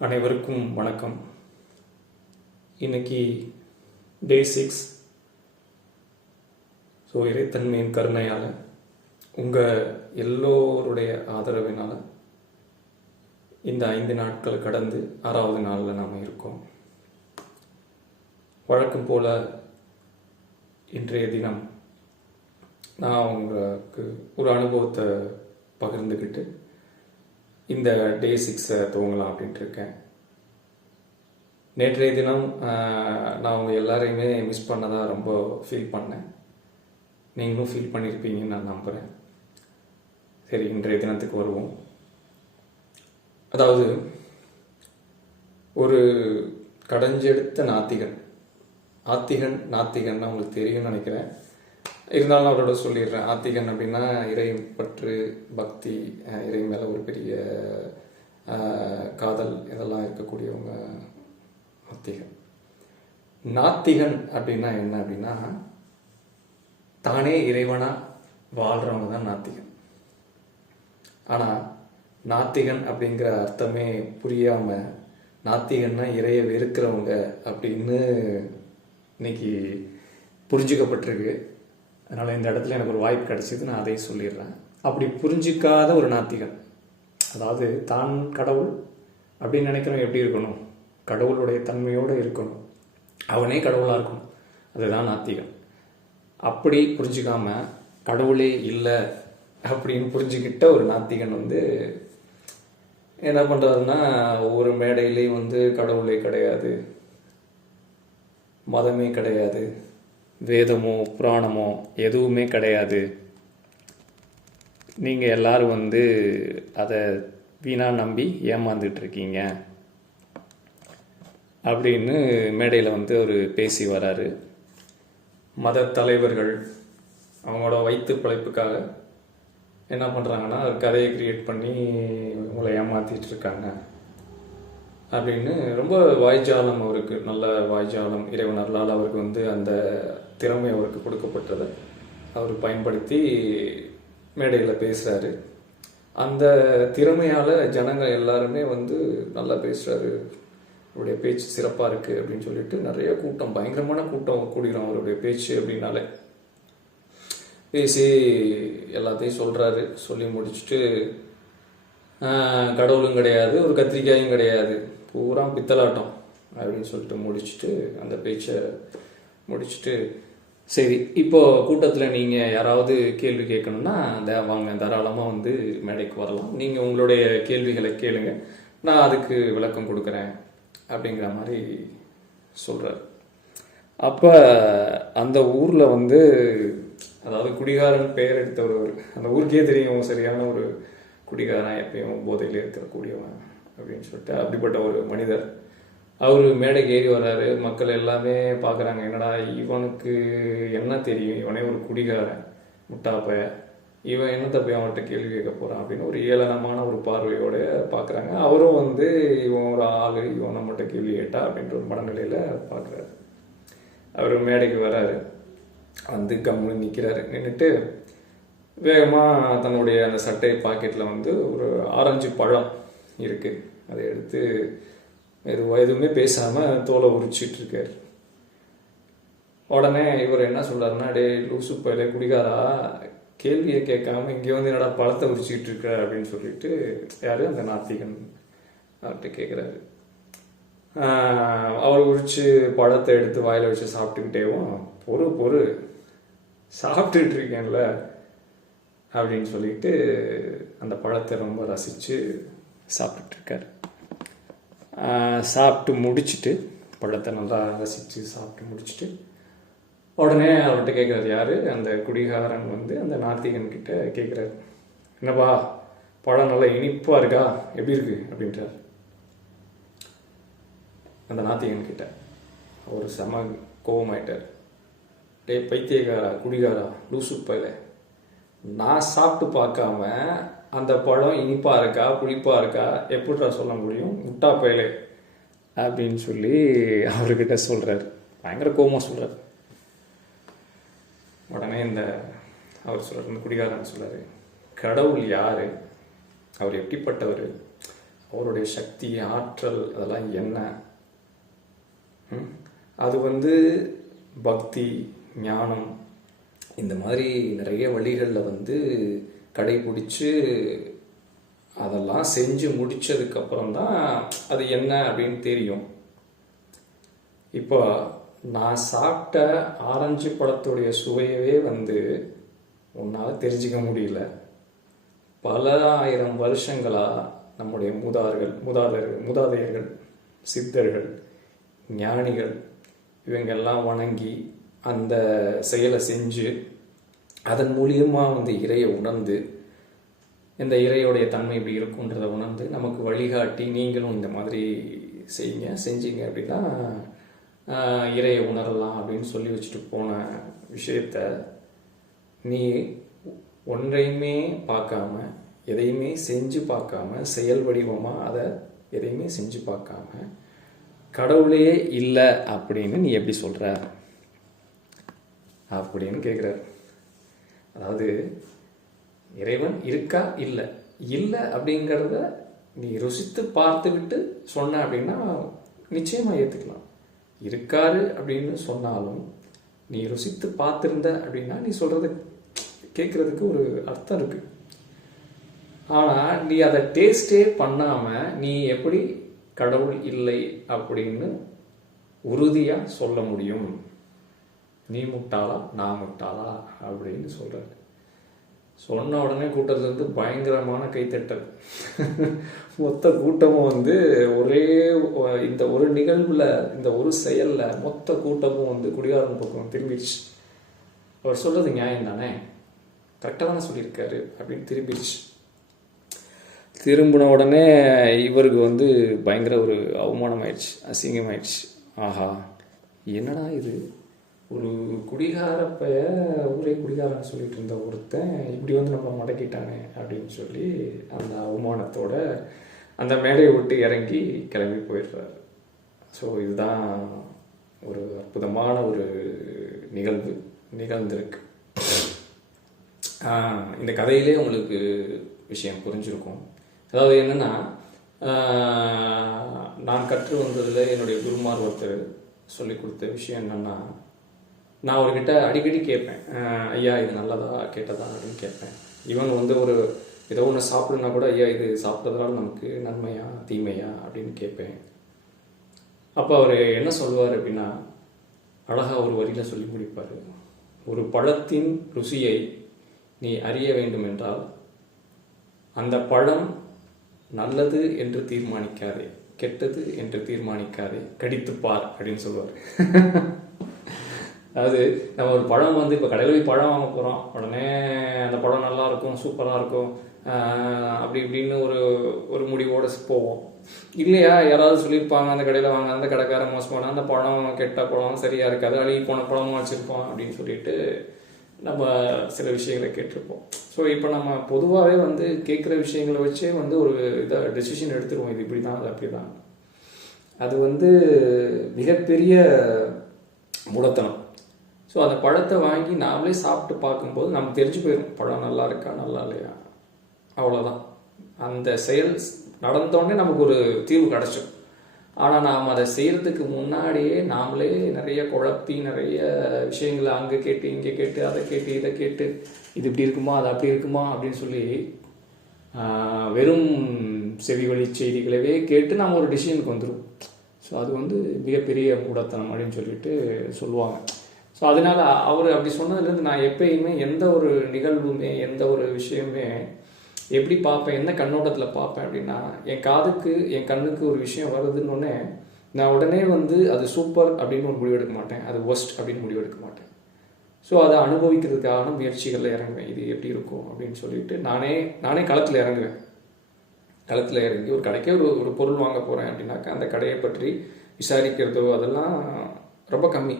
அனைவருக்கும் வணக்கம். இன்னைக்கு டே 6. ஸோ இறைத்தன்மையின் கருணையால் உங்கள் எல்லோருடைய ஆதரவினால் இந்த 5 நாட்கள் கடந்து 6வது நாளில் நாம் இருக்கோம். வழக்கம் போல் இன்றைய தினம் நான் உங்களுக்கு ஒரு அனுபவத்தை பகிர்ந்துக்கிட்டு இந்த டே 6 துவங்கலாம் அப்படின்ட்டு இருக்கேன். நேற்றைய தினம் நான் உங்கள் எல்லாரையுமே மிஸ் பண்ணதாக ரொம்ப ஃபீல் பண்ணேன். நீங்களும் ஃபீல் பண்ணியிருப்பீங்கன்னு நான் நம்புகிறேன். சரி, இன்றைய தினத்துக்கு வருவோம். அதாவது ஒரு கடைஞ்செடுத்த ஆத்திகன் நாத்திகன் உங்களுக்கு தெரியும்னு நினைக்கிறேன். இருந்தாலும் அவரோட சொல்லிடுறேன். ஆத்திகன் அப்படின்னா இறை பற்று, பக்தி, இறை மேலே ஒரு பெரிய காதல் இதெல்லாம் இருக்கக்கூடியவங்க ஆத்திகன். நாத்திகன் அப்படின்னா என்ன அப்படின்னா தானே இறைவனாக வாழ்கிறவங்க தான் நாத்திகன். ஆனால் நாத்திகன் அப்படிங்கிற அர்த்தமே புரியாமல் நாத்திகன்னா இறையை வெறுக்கிறவங்க அப்படின்னு இன்னைக்கு புரிஞ்சுக்கப்பட்டிருக்கு. அதனால் இந்த இடத்துல எனக்கு ஒரு வாய்ப்பு கிடைச்சிது, நான் அதை சொல்லிடுறேன். அப்படி புரிஞ்சிக்காத ஒரு நாத்திகன், அதாவது தான் கடவுள் அப்படின்னு நினைக்கிறவன் எப்படி இருக்கணும்? கடவுளுடைய தன்மையோடு இருக்கணும், அவனே கடவுளாக இருக்கணும். அதுதான் நாத்திகன். அப்படி புரிஞ்சிக்காம கடவுளே இல்லை அப்படின்னு புரிஞ்சுக்கிட்ட ஒரு நாத்திகன் என்ன பண்ணுறாருன்னா, ஒவ்வொரு மேடையிலையும் கடவுளே கிடையாது, மதமே கிடையாது, வேதமோ புராணமோ எதுவுமே கிடையாது, நீங்கள் எல்லோரும் அதை வீணாக நம்பி ஏமாந்துட்டுருக்கீங்க அப்படின்னு மேடையில் அவர் பேசி வராரு. மத தலைவர்கள் அவங்களோட வயிற்று பிழைப்புக்காக என்ன பண்ணுறாங்கன்னா ஒரு கதையை கிரியேட் பண்ணி உங்களை ஏமாற்றிட்டு இருக்காங்க அப்படின்னு ரொம்ப வாய்ஜாலம், அவருக்கு நல்ல வாய்ஜாலம், இறைவனர்களால் அவருக்கு அந்த திறமை அவருக்கு கொடுக்கப்பட்டதை அவர் பயன்படுத்தி மேடையில் பேசுகிறாரு. அந்த திறமையால் ஜனங்கள் எல்லாருமே நல்லா பேசுகிறாரு, அவருடைய பேச்சு சிறப்பாக இருக்குது அப்படின்னு சொல்லிட்டு நிறைய கூட்டம், பயங்கரமான கூட்டம் கூடுகிறோம் அவருடைய பேச்சு அப்படின்னாலே. பேசி எல்லாத்தையும் சொல்கிறாரு. சொல்லி முடிச்சுட்டு கடவுளும் கிடையாது, ஒரு கத்திரிக்காயும் கிடையாது, பூரா பித்தலாட்டம் அப்படின்னு சொல்லிட்டு முடிச்சுட்டு அந்த பேச்சை முடிச்சுட்டு, சரி இப்போது கூட்டத்தில் நீங்கள் யாராவது கேள்வி கேட்கணுன்னா வாங்க, தாராளமாக மேடைக்கு வரலாம், நீங்கள் உங்களுடைய கேள்விகளை கேளுங்க, நான் அதுக்கு விளக்கம் கொடுக்குறேன் அப்படிங்கிற மாதிரி சொல்கிறார். அப்போ அந்த ஊரில் அதாவது குடிகாரன் பெயர் எடுத்த ஒருவர், அந்த ஊருக்கே தெரியும் சரியான ஒரு குடிகாரன், எப்பயும் போதையில் இருக்கக்கூடியவன் அப்படின்னு சொல்லிட்டு அப்படிப்பட்ட ஒரு மனிதர் அவர் மேடைக்கு ஏறி வர்றாரு. மக்கள் எல்லாமே பார்க்குறாங்க, என்னடா இவனுக்கு என்ன தெரியும், இவனே ஒரு குடிகாரன், முட்டாப்ப, இவன் என்னத்தை போய் அவன்கிட்ட கேள்வி கேட்க போகிறான் அப்படின்னு ஒரு ஏளனமான ஒரு பார்வையோடு பார்க்குறாங்க. அவரும் இவன் ஒரு ஆள், இவன் நம்மகிட்ட கேள்வி கேட்டா அப்படின்ற ஒரு மனநிலையில் பார்க்குறாரு. அவர் மேடைக்கு வர்றாரு, கம்முன்னு நிற்கிறாரு. நின்றுட்டு வேகமாக தன்னுடைய அந்த சட்டை பாக்கெட்டில் ஒரு ஆரஞ்சு பழம் இருக்குது, அதை எடுத்து எதுவுமே பேசாமல் தோலை உரிச்சிட்ருக்கார். உடனே இவர் என்ன சொல்கிறாருன்னா, டே லூசு பையில குடிகாரா, கேள்வியை கேட்காம இங்கே என்னடா பழத்தை உரிச்சிக்கிட்டு இருக்க அப்படின்னு சொல்லிட்டு யார் அந்த நாத்திகன் அவர்கிட்ட கேட்குறாரு. அவர் உரிச்சு பழத்தை எடுத்து வாயில் வச்சு சாப்பிட்டுக்கிட்டேவும், பொறு சாப்பிட்டுட்டு இருக்கேன்ல அப்படின்னு சொல்லிட்டு அந்த பழத்தை ரொம்ப ரசித்து சாப்பிட்டுருக்காரு. சாப்பிட்டு முடிச்சுட்டு, பழத்தை நல்லா ரசித்து சாப்பிட்டு முடிச்சுட்டு உடனே அவர்கிட்ட கேட்குறாரு, யார் அந்த குடிகாரன் அந்த நாத்திகன்கிட்ட கேட்குறாரு, என்னப்பா பழம் நல்லா இனிப்பாக இருக்கா, எப்படி இருக்கு அப்படின்றார் அந்த நாத்திகன்கிட்ட. அவர் செம கோபமாயிட்டார். டே பைத்தியக்காரா, குடிகாரா, லூசு பையில, நான் சாப்பிட்டு பார்க்காம அந்த பழம் இனிப்பாக இருக்கா புளிப்பாக இருக்கா எப்படிடா சொல்ல முடியும், முட்டா பையலே அப்படின்னு சொல்லி அவர்கிட்ட சொல்கிறார். பயங்கர கோபமாக சொல்கிறார். உடனே அவர் சொல்கிறார், இந்த குடிகாரன் சொல்கிறார், கடவுள் யார், அவர் எப்படிப்பட்டவர், அவருடைய சக்தி, ஆற்றல், அதெல்லாம் என்ன? அது வந்து பக்தி, ஞானம், இந்த மாதிரி நிறைய வழிகளில் வந்து கடைபிடிச்சு அதெல்லாம் செஞ்சு முடித்ததுக்கப்புறம் தான் அது என்ன அப்படின்னு தெரியும். இப்போ நான் சாப்பிட்ட ஆரஞ்சு பழத்துடைய சுவையவே வந்து உன்னால் தெரிஞ்சிக்க முடியல. பல ஆயிரம் வருஷங்களாக நம்முடைய மூதாதையர்கள், சித்தர்கள், ஞானிகள் இவங்கெல்லாம் வணங்கி அந்த செயலை செஞ்சு அதன் மூலியமாக வந்து இறையை உணர்ந்து, இந்த இறையோடைய தன்மை இப்படி இருக்குன்றதை உணர்ந்து நமக்கு வழிகாட்டி, நீங்களும் இந்த மாதிரி செஞ்சீங்க அப்படின்னா இறையை உணரலாம் அப்படின்னு சொல்லி வச்சுட்டு போன விஷயத்த நீ ஒன்றையுமே பார்க்காம, எதையுமே செஞ்சு பார்க்காம, செயல் வடிவமாக அதை எதையுமே செஞ்சு பார்க்காம கடவுளே இல்லை அப்படின்னு நீ எப்படி சொல்கிற அப்படின்னு கேட்குறாரு. அதாவது இறைவன் இருக்கா, இல்லை இல்லை அப்படிங்கிறத நீ ருசித்து பார்த்துக்கிட்டு சொன்ன அப்படின்னா நிச்சயமாக ஏற்றுக்கலாம். இருக்காரு அப்படின்னு சொன்னாலும் நீ ருசித்து பார்த்துருந்த அப்படின்னா நீ சொல்கிறது கேட்குறதுக்கு ஒரு அர்த்தம் இருக்குது. ஆனால் நீ அதை டேஸ்டே பண்ணாமல் நீ எப்படி கடவுள் இல்லை அப்படின்னு உறுதியாக சொல்ல முடியும்? நீ முட்டாளா, நான் முட்டாளா அப்படின்னு சொல்கிறாரு. சொன்ன உடனே கூட்டத்திலேருந்து பயங்கரமான கைத்தட்டல். மொத்த கூட்டமும் வந்து இந்த ஒரு நிகழ்வில், இந்த ஒரு செயலில் மொத்த கூட்டமும் வந்து குடிகாரன் பக்கம் திரும்பிடுச்சு. அவர் சொல்கிறது நியாயம் தானே, கரெக்டாக தானே சொல்லியிருக்காரு அப்படின்னு திரும்பிடுச்சு. திரும்பின உடனே இவருக்கு வந்து பயங்கர ஒரு அவமானமாயிடுச்சு, அசிங்கமாயிடுச்சு. ஆஹா, என்னடா இது, ஒரு குடிகாரப்பைய ஊரே குடிகாரன்னு சொல்லிட்டு இருந்த ஒருத்தன் இப்படி வந்து நம்ம மடக்கிட்டானே அப்படின்னு சொல்லி அந்த அவமானத்தோட அந்த மேடையை விட்டு இறங்கி கிளம்பி போயிடுறாரு. ஸோ இதுதான் ஒரு அற்புதமான ஒரு நிகழ்வு நிகழ்ந்திருக்கு. இந்த கதையிலே உங்களுக்கு விஷயம் புரிஞ்சிருக்கும். அதாவது என்னென்னா, நான் கற்று வந்ததில் என்னுடைய குருமார் ஒருத்தர் சொல்லி கொடுத்த விஷயம் என்னென்னா, நான் அவர்கிட்ட அடிக்கடி கேட்பேன், ஐயா இது நல்லதா கெட்டதா அப்படின்னு கேட்பேன். இவங்க வந்து ஒரு ஏதோ ஒன்று சாப்பிடுனா கூட, ஐயா இது சாப்பிட்றதுனால நமக்கு நன்மையா தீமையா அப்படின்னு கேட்பேன். அப்போ அவர் என்ன சொல்லுவார் அப்படின்னா, அழகாக ஒரு வரியில் சொல்லி முடிப்பார். ஒரு பழத்தின் ருசியை நீ அறிய வேண்டும் என்றால் அந்த பழம் நல்லது என்று தீர்மானிக்காதே, கெட்டது என்று தீர்மானிக்காதே, கடித்துப்பார் அப்படின்னு சொல்லுவார். அதாவது நம்ம ஒரு பழம் வந்து இப்போ கடையில் போய் பழம் வாங்க போகிறோம், உடனே அந்த பழம் நல்லா இருக்கும், சூப்பராக இருக்கும் அப்படி இப்படின்னு ஒரு முடிவோடு போவோம். இல்லையா, யாராவது சொல்லியிருப்பாங்க அந்த கடையில் வாங்க, அந்த கடைக்காரன் மோசமான, அந்த பழம் கெட்ட பழம் சரியாக இருக்காது, அழுகி போன பழமும் வச்சுருப்போம் அப்படின்னு சொல்லிட்டு நம்ம சில விஷயங்களை கேட்டிருப்போம். ஸோ இப்போ நம்ம பொதுவாகவே வந்து கேட்குற விஷயங்களை வச்சே வந்து ஒரு இதாக டெசிஷன் எடுத்துருவோம், இது இப்படி தான், அது அப்படி தான். அது வந்து மிகப்பெரிய மூடத்தனம். ஸோ அந்த பழத்தை வாங்கி நாமளே சாப்பிட்டு பார்க்கும்போது நமக்கு தெரிஞ்சு போயிடும், பழம் நல்லா இருக்கா நல்லா இல்லையா, அவ்வளோதான். அந்த செயல் நடந்தோடனே நமக்கு ஒரு தீர்வு கிடச்சிடும். ஆனால் நாம் அதை செய்கிறதுக்கு முன்னாடியே நாமளே நிறைய குழப்பி, நிறைய விஷயங்களை அங்கே கேட்டு இங்கே கேட்டு, அதை கேட்டு இதை கேட்டு, இது இப்படி இருக்குமா அது அப்படி இருக்குமா அப்படின்னு சொல்லி வெறும் செவி வழி செய்திகளவே கேட்டு நாம் ஒரு டிசிஷனுக்கு வந்துடும். ஸோ அது வந்து மிகப்பெரிய மூடத்தனம் அப்படின்னு சொல்லிட்டு சொல்லுவாங்க. ஸோ அதனால் அவர் அப்படி சொன்னதுலேருந்து நான் எப்பயுமே எந்த ஒரு நிகழ்வுமே, எந்த ஒரு விஷயமே எப்படி பார்ப்பேன், என்ன கண்ணோட்டத்தில் பார்ப்பேன் அப்படின்னா, என் காதுக்கு என் கண்ணுக்கு ஒரு விஷயம் வருதுன்னொன்னே நான் உடனே வந்து அது சூப்பர் அப்படின்னு ஒரு முடிவெடுக்க மாட்டேன், அது ஒஸ்ட் அப்படின்னு முடிவெடுக்க மாட்டேன். ஸோ அதை அனுபவிக்கிறதுக்கான முயற்சிகளில் இறங்குவேன், இது எப்படி இருக்கும் அப்படின்னு சொல்லிட்டு நானே களத்தில் இறங்குவேன். களத்தில் இறங்கி ஒரு கடைக்கே ஒரு பொருள் வாங்க போகிறேன் அப்படின்னாக்கா அந்த கடையை பற்றி விசாரிக்கிறதோ அதெல்லாம் ரொம்ப கம்மி.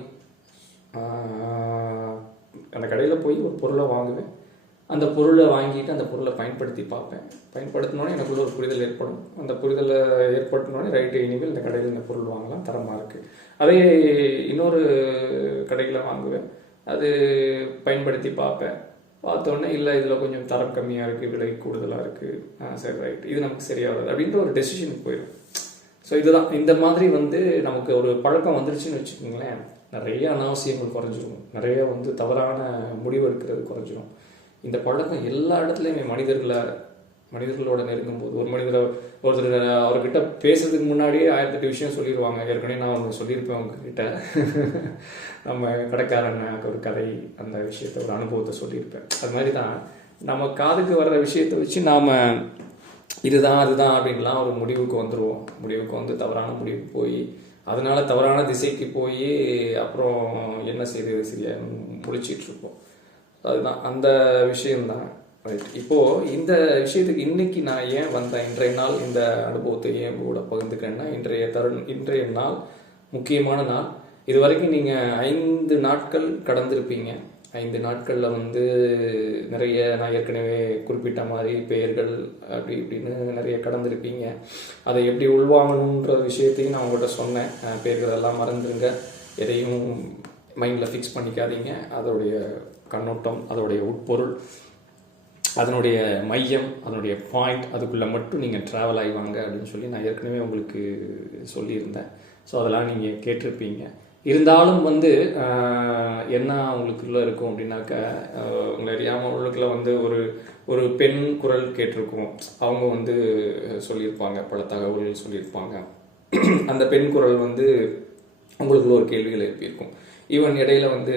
அந்த கடையில் போய் ஒரு பொருளை வாங்குவேன், அந்த பொருளை வாங்கிட்டு அந்த பொருளை பயன்படுத்தி பார்ப்பேன். பயன்படுத்தினோடனே எனக்குள்ள ஒரு புரிதல் ஏற்படும். அந்த புரிதலை ஏற்படுத்தினோடனே ரைட்டு, இனிமேல் இந்த கடையில் இந்த பொருள் வாங்கலாம், தரமாக இருக்குது. அதே இன்னொரு கடையில் வாங்குவேன், அது பயன்படுத்தி பார்ப்பேன். பார்த்தோன்னே இல்லை இதில் கொஞ்சம் தரம் கம்மியாக இருக்குது, விலை கூடுதலாக இருக்குது, சரி ரைட் இது நமக்கு சரியாகாது அப்படின்ற ஒரு டெசிஷனுக்கு போயிடும். ஸோ இதுதான் இந்த மாதிரி வந்து நமக்கு ஒரு பழக்கம் வந்துருச்சுன்னு வச்சுக்கோங்களேன், நிறைய அனாவசியங்கள் குறைஞ்சிரும், நிறைய வந்து தவறான முடிவு எடுக்கிறது குறைஞ்சிரும். இந்த பழக்கம் எல்லா இடத்துலையுமே மனிதர்களோட நெருங்கும் போது ஒருத்தர் அவர்கிட்ட பேசுறதுக்கு முன்னாடியே 1008 விஷயம் சொல்லிடுவாங்க. ஏற்கனவே நான் ஒன்று சொல்லியிருப்பேன் உங்ககிட்ட. நம்ம கடைக்காரன் ஒரு கதை, அந்த விஷயத்த ஒரு அனுபவத்தை சொல்லியிருப்பேன். அது மாதிரி தான் நம்ம காதுக்கு வர்ற விஷயத்தை வச்சு நாம் இதுதான் அதுதான் அப்படின்லாம் ஒரு முடிவுக்கு வந்துடுவோம். முடிவுக்கு வந்து தவறான முடிவுக்கு போய் அதனால தவறான திசைக்கு போய் அப்புறம் என்ன செய்வது சரியா முடிச்சிட்டு இருப்போம். அதுதான் அந்த விஷயம்தான். ரைட். இப்போது இந்த விஷயத்துக்கு இன்றைக்கி நான் ஏன் வந்தேன், இன்றைய நாள் இந்த அனுபவத்தை ஏன் கூட பகிர்ந்துக்கிறேன்னா, இன்றைய நாள் முக்கியமான நாள். இது வரைக்கும் நீங்கள் 5 நாட்கள் கடந்திருப்பீங்க. 5 நாட்களில் வந்து நிறைய நான் ஏற்கனவே குறிப்பிட்ட மாதிரி பெயர்கள் அப்படி இப்படின்னு நிறைய கடந்திருப்பீங்க. அதை எப்படி உள்வாங்கணுன்ற விஷயத்தையும் நான் உங்கள்கிட்ட சொன்னேன். பெயர்கள் எல்லாம் மறந்துடுங்க, எதையும் மைண்டில் ஃபிக்ஸ் பண்ணிக்காதீங்க. அதோடைய கண்ணோட்டம், அதோடைய உட்பொருள், அதனுடைய மையம், அதனுடைய பாயிண்ட், அதுக்குள்ளே மட்டும் நீங்கள் ட்ராவல் ஆகிவாங்க அப்படின்னு சொல்லி நான் ஏற்கனவே உங்களுக்கு சொல்லியிருந்தேன். ஸோ அதெல்லாம் நீங்கள் கேட்டிருப்பீங்க. இருந்தாலும் வந்து என்ன உங்களுக்குள்ளே இருக்கும் அப்படின்னாக்கா, உங்களை அறியாமல் உங்களுக்குள்ள வந்து ஒரு பெண் குரல் கேட்டிருக்கும். அவங்க வந்து சொல்லியிருப்பாங்க, பல தகவல்கள் சொல்லியிருப்பாங்க. அந்த பெண் குரல் வந்து உங்களுக்குள்ள ஒரு கேள்விகள் எழுப்பியிருக்கும். ஈவன் இடையில வந்து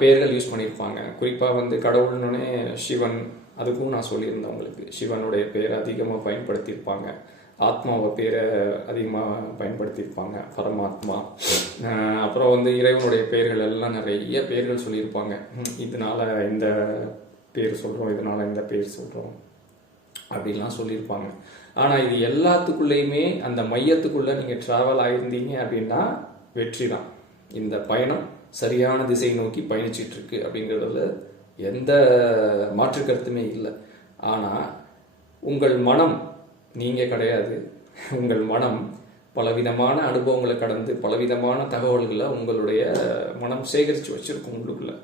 பெயர்கள் யூஸ் பண்ணியிருப்பாங்க. குறிப்பாக வந்து கடவுள்னே சிவன், அதுக்கும் நான் சொல்லியிருந்தேன் உங்களுக்கு. சிவனுடைய பெயரை அதிகமாக பயன்படுத்தியிருப்பாங்க. ஆத்மாவை பேரை அதிகமாக பயன்படுத்தியிருப்பாங்க, பரமாத்மா. அப்புறம் வந்து இறைவனுடைய பெயர்கள் எல்லாம் நிறைய பெயர்கள் சொல்லியிருப்பாங்க. இதனால் இந்த பேர் சொல்கிறோம், இதனால் இந்த பேர் சொல்கிறோம் அப்படின்லாம் சொல்லியிருப்பாங்க. ஆனால் இது எல்லாத்துக்குள்ளேயுமே அந்த மையத்துக்குள்ளே நீங்கள் ட்ராவல் ஆகியிருந்தீங்க அப்படின்னா வெற்றி தான். இந்த பயணம் சரியான திசை நோக்கி பயணிச்சிட்ருக்கு அப்படிங்கிறதுல எந்த மாற்று கருத்துமே இல்லை. ஆனால் உங்கள் மனம், நீங்கள் கிடையாது, உங்கள் மனம் பலவிதமான அனுபவங்களை கடந்து பலவிதமான தகவல்களை உங்களுடைய மனம் சேகரித்து வச்சுருக்கும் உங்களுக்குள்ள.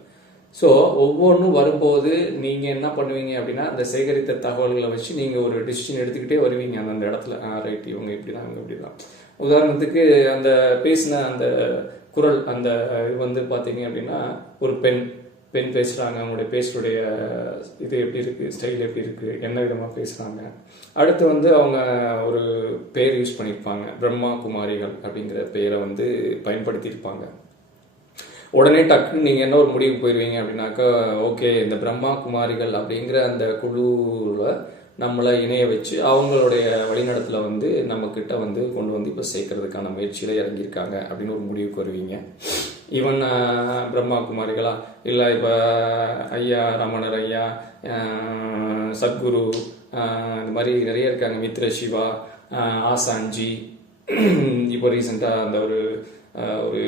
ஸோ ஒவ்வொன்றும் வரும்போது நீங்கள் என்ன பண்ணுவீங்க அப்படின்னா, அந்த சேகரித்த தகவல்களை வச்சு நீங்கள் ஒரு டிசிஷன் எடுத்துக்கிட்டே வருவீங்க அந்த இடத்துல. ரைட், இவங்க இப்படி தான், இவங்க இப்படி தான். உதாரணத்துக்கு அந்த பேசின அந்த குரல், அந்த இது வந்து பார்த்தீங்க அப்படின்னா, ஒரு பெண் பேசுகிறாங்க. அவங்களுடைய பேசுடைய இது எப்படி இருக்குது, ஸ்டைல் எப்படி இருக்குது, என்ன விதமாக பேசுகிறாங்க. அடுத்து வந்து அவங்க ஒரு பெயர் யூஸ் பண்ணியிருப்பாங்க, பிரம்மா குமாரிகள் அப்படிங்கிற பெயரை வந்து பயன்படுத்தியிருப்பாங்க. உடனே டக்குன்னு நீங்கள் என்ன ஒரு முடிவுக்கு போயிடுவீங்க அப்படின்னாக்கா, ஓகே இந்த பிரம்மா குமாரிகள் அப்படிங்கிற அந்த குழுவில் நம்மளை இணைய வச்சு அவங்களுடைய வழிநடத்தில் வந்து நம்மக்கிட்ட வந்து கொண்டு வந்து இப்போ சேர்க்கறதுக்கான முயற்சியில் இறங்கியிருக்காங்க அப்படின்னு ஒரு முடிவுக்கு வருவீங்க. ஈவன் பிரம்மா குமாரிகளா இல்லை, இப்போ ஐயா ரமணர் ஐயா, சத்குரு, இந்த மாதிரி நிறைய இருக்காங்க, மித்ர சிவா, ஆசான்ஜி, இப்போ ரீசெண்டாக அந்த ஒரு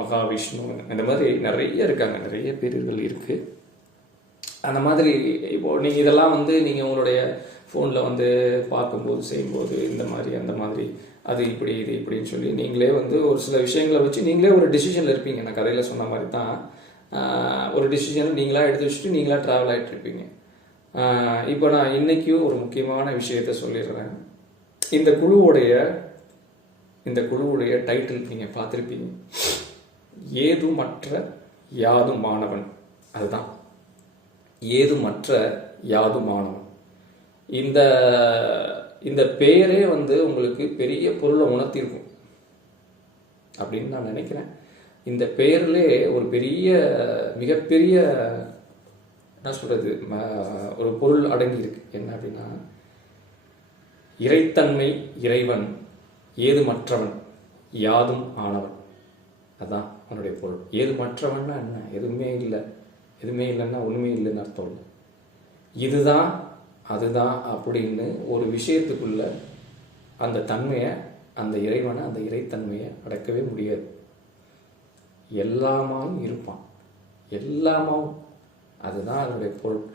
மகாவிஷ்ணு, இந்த மாதிரி நிறைய இருக்காங்க, நிறைய பேர்கள் இருக்குது. அந்த மாதிரி இப்போது நீங்கள் இதெல்லாம் வந்து நீங்கள் உங்களுடைய ஃபோனில் வந்து பார்க்கும்போது செய்யும்போது இந்த மாதிரி அந்த மாதிரி அது இப்படி இது இப்படின்னு சொல்லி நீங்களே வந்து ஒரு சில விஷயங்களை வச்சு நீங்களே ஒரு டிசிஷனில் இருப்பீங்க. நான் கதையில் சொன்ன மாதிரி தான் ஒரு டிசிஷன் நீங்களாக எடுத்து வச்சுட்டு நீங்களாக ட்ராவல் ஆகிட்டுருப்பீங்க. இப்போ நான் இன்றைக்கும் ஒரு முக்கியமான விஷயத்த சொல்லிடுறேன். இந்த குழுவுடைய டைட்டில் நீங்கள் பார்த்துருப்பீங்க, ஏதுமற்ற யாதும் மாணவன். அதுதான், ஏதுமற்ற யாதும் மாணவன். இந்த பெயரே வந்து உங்களுக்கு பெரிய பொருளை உணர்த்திருக்கும் அப்படின்னு நான் நினைக்கிறேன். இந்த பெயர்லேயே ஒரு மிகப்பெரிய என்ன சொல்கிறது, ஒரு பொருள் அடங்கியிருக்கு. என்ன அப்படின்னா, இறைத்தன்மை, இறைவன், ஏதுமற்றவன், யாதும் ஆனவன். அதுதான் அவனுடைய பொருள். ஏதுமற்றவன்னா என்ன, எதுவுமே இல்லைன்னா ஒன்றுமே இல்லைன்னு அர்த்தம் இல்லை. இதுதான் அதுதான் அப்படின்னு ஒரு விஷயத்துக்குள்ள அந்த தன்மையை, அந்த இறைவனை, அந்த இறைத்தன்மையை அடக்கவே முடியாது. எல்லாமாவும் இருப்பான், எல்லாமாவும். அதுதான் அதனுடைய பொருள்.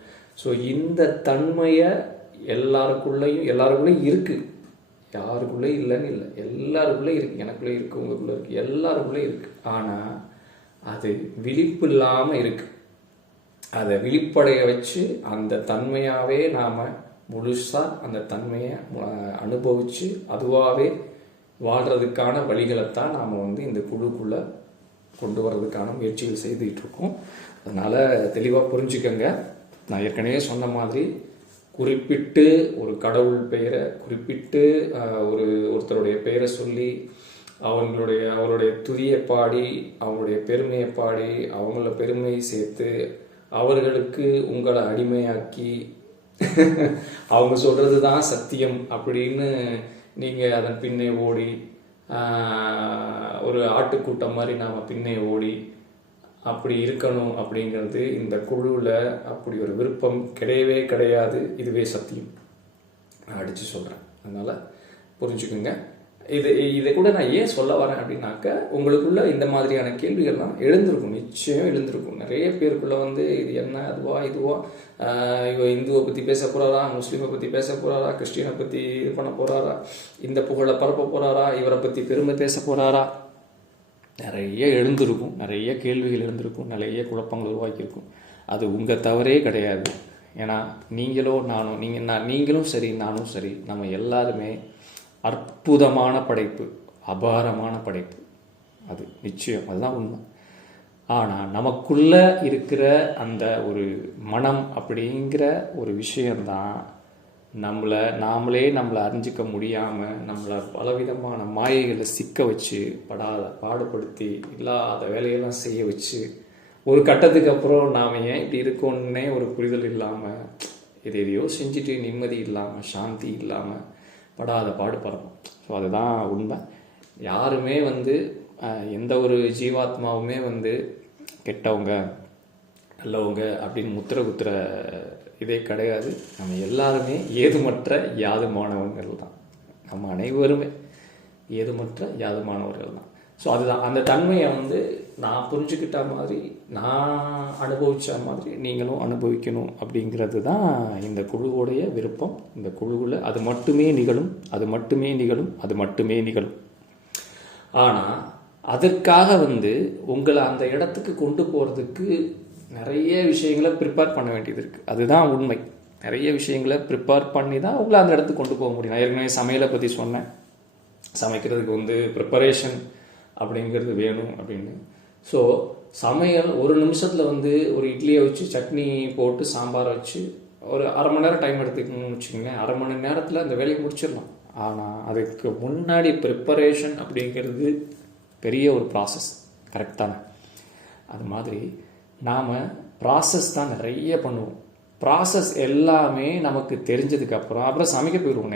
ஸோ இந்த தன்மையை எல்லாருக்குள்ளேயும் இருக்குது. யாருக்குள்ளே இல்லைன்னு இல்லை, எல்லாருக்குள்ளே இருக்குது. எனக்குள்ளே இருக்குது, உங்களுக்குள்ளே இருக்குது, எல்லாருக்குள்ளே இருக்குது. ஆனால் அது விழிப்பு இல்லாமல் இருக்குது. அதை விழிப்படைய வச்சு அந்த தன்மையாகவே நாம் முழுசாக அந்த தன்மையை அனுபவித்து அதுவாகவே வாழ்கிறதுக்கான வழிகளைத்தான் நாம் வந்து இந்த குழுக்குள்ளே கொண்டு வர்றதுக்கான முயற்சிகள் செய்துக்கிட்டு இருக்கோம். அதனால் தெளிவாக புரிஞ்சுக்கங்க. நான் ஏற்கனவே சொன்ன மாதிரி குறிப்பிட்டு ஒரு கடவுள் பெயரை குறிப்பிட்டு ஒருத்தருடைய பெயரை சொல்லி அவருடைய துதியை பாடி அவங்களுடைய பெருமையை பாடி அவங்கள பெருமையை சேர்த்து அவர்களுக்கு உங்களை அடிமையாக்கி அவங்க சொல்கிறது தான் சத்தியம் அப்படின்னு நீங்கள் அதன் பின்னே ஓடி ஒரு ஆட்டுக்கூட்டம் மாதிரி நாம் பின்னே ஓடி அப்படி இருக்கணும் அப்படிங்கிறது இந்த குழுவில் அப்படி ஒரு விருப்பம் கிடையவே கிடையாது. இதுவே சத்தியம், நான் அடித்து சொல்கிறேன். அதனால் புரிஞ்சுக்குங்க. இதை கூட நான் ஏன் சொல்ல வரேன் அப்படின்னாக்க, உங்களுக்குள்ள இந்த மாதிரியான கேள்விகள்லாம் எழுந்திருக்கும், நிச்சயம் எழுந்திருக்கும். நிறைய பேருக்குள்ள வந்து இது என்ன, அதுவா இதுவா, இவ இந்துவை பற்றி பேச போகிறாரா, முஸ்லீமை பற்றி பேச போகிறாரா, கிறிஸ்டினை பற்றி இது பண்ண போகிறாரா, இந்த புகழை பரப்ப போகிறாரா, இவரை பற்றி பெருமை பேச போகிறாரா, நிறைய எழுந்திருக்கும். நிறைய கேள்விகள் எழுந்திருக்கும், நிறைய குழப்பங்கள் உருவாக்கியிருக்கும். அது உங்கள் தவறே கிடையாது. ஏன்னா நீங்களும் சரி நானும் சரி, நம்ம எல்லாருமே அற்புதமான படைப்பு, அபாரமான படைப்பு. அது நிச்சயம், அதுதான் உண்மை. ஆனால் நமக்குள்ள இருக்கிற அந்த ஒரு மனம் அப்படிங்கிற ஒரு விஷயந்தான் நாமளே அறிஞ்சிக்க முடியாமல் நம்மளை பலவிதமான மாயைகளை சிக்க வச்சு பாடுபடுத்தி இல்லாத வேலையெல்லாம் செய்ய வச்சு ஒரு கட்டத்துக்கு அப்புறம் நாம் ஏன் இப்படி இருக்கோன்னே ஒரு புரிதல் இல்லாமல் எதையோ செஞ்சுட்டு நிம்மதி இல்லாமல் சாந்தி இல்லாமல் பாடுபடுறோம். ஸோ அதுதான் உண்மை. யாருமே வந்து எந்த ஒரு ஜீவாத்மாவுமே வந்து கெட்டவங்க நல்லவங்க அப்படின்னு முத்திர குத்துற இதே கிடையாது. நம்ம எல்லாருமே ஏதுமற்ற யாதுமானவர்கள் தான். நம்ம அனைவருமே ஏதுமற்ற யாதுமானவர்கள் தான். ஸோ அதுதான் அந்த தன்மையை வந்து நான் புரிஞ்சுக்கிட்ட மாதிரி, நான் அனுபவித்த மாதிரி நீங்களும் அனுபவிக்கணும் அப்படிங்கிறது தான் இந்த குழுவோடைய விருப்பம். இந்த குழுவில் அது மட்டுமே நிகழும். ஆனால் அதற்காக வந்து உங்களை அந்த இடத்துக்கு கொண்டு போகிறதுக்கு நிறைய விஷயங்களை ப்ரிப்பேர் பண்ண வேண்டியது இருக்குது. அதுதான் உண்மை. நிறைய விஷயங்களை ப்ரிப்பேர் பண்ணி தான் உங்களை அந்த இடத்துக்கு கொண்டு போக முடியும். நான் ஏற்கனவே சமையலை பற்றி சொன்னேன். சமைக்கிறதுக்கு வந்து ப்ரிப்பரேஷன் அப்படிங்கிறது வேணும் அப்படின்னு. ஸோ சமையல் ஒரு நிமிஷத்தில் வந்து ஒரு இட்லியை வச்சு சட்னி போட்டு சாம்பாரை வச்சு ஒரு அரை மணி நேரம் டைம் எடுத்துக்கணும்னு வச்சுக்கோங்களேன். அரை மணி நேரத்தில் அந்த வேலையை முடிச்சிடலாம். ஆனால் அதுக்கு முன்னாடி ப்ரிப்பரேஷன் அப்படிங்கிறது பெரிய ஒரு ப்ராசஸ். கரெக்டான அது மாதிரி நாம் ப்ராசஸ் தான் நிறைய பண்ணுவோம். ப்ராசஸ் எல்லாமே நமக்கு தெரிஞ்சதுக்கப்புறம் அப்புறம் சமைக்க போயிடுவோம்.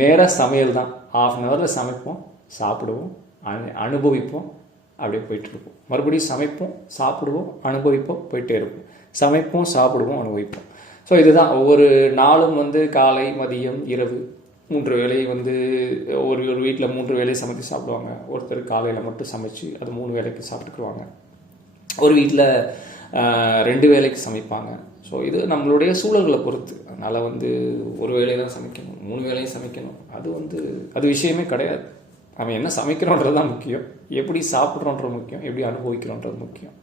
நேராக சமையல் தான். 1/2 ஹவரில் சமைப்போம், சாப்பிடுவோம், அனுபவிப்போம், அப்படியே போயிட்டுருப்போம். மறுபடியும் சமைப்போம், சாப்பிடுவோம், அனுபவிப்போம், போயிட்டே இருப்போம். சமைப்போம், சாப்பிடுவோம், அனுபவிப்போம். ஸோ இதுதான் ஒவ்வொரு நாளும் வந்து காலை மதியம் இரவு 3 வேளை வந்து ஒரு வீட்டில் 3 வேளை சமைத்து சாப்பிடுவாங்க. ஒருத்தர் காலையில் மட்டும் சமைச்சு அது 3 வேளைக்கு சாப்பிட்டுக்குவாங்க. ஒரு வீட்டில் 2 வேளைக்கு சமைப்பாங்க. ஸோ இது நம்மளுடைய சூழல்களை பொறுத்து. அதனால் வந்து ஒரு வேளை தான் சமைக்கணும், 3 வேளையும் சமைக்கணும், அது விஷயமே கிடையாது. நம்ம என்ன சமைக்கிறோன்றது தான் முக்கியம், எப்படி சாப்பிட்றோன்றது முக்கியம், எப்படி அனுபவிக்கிறோன்றது முக்கியம்.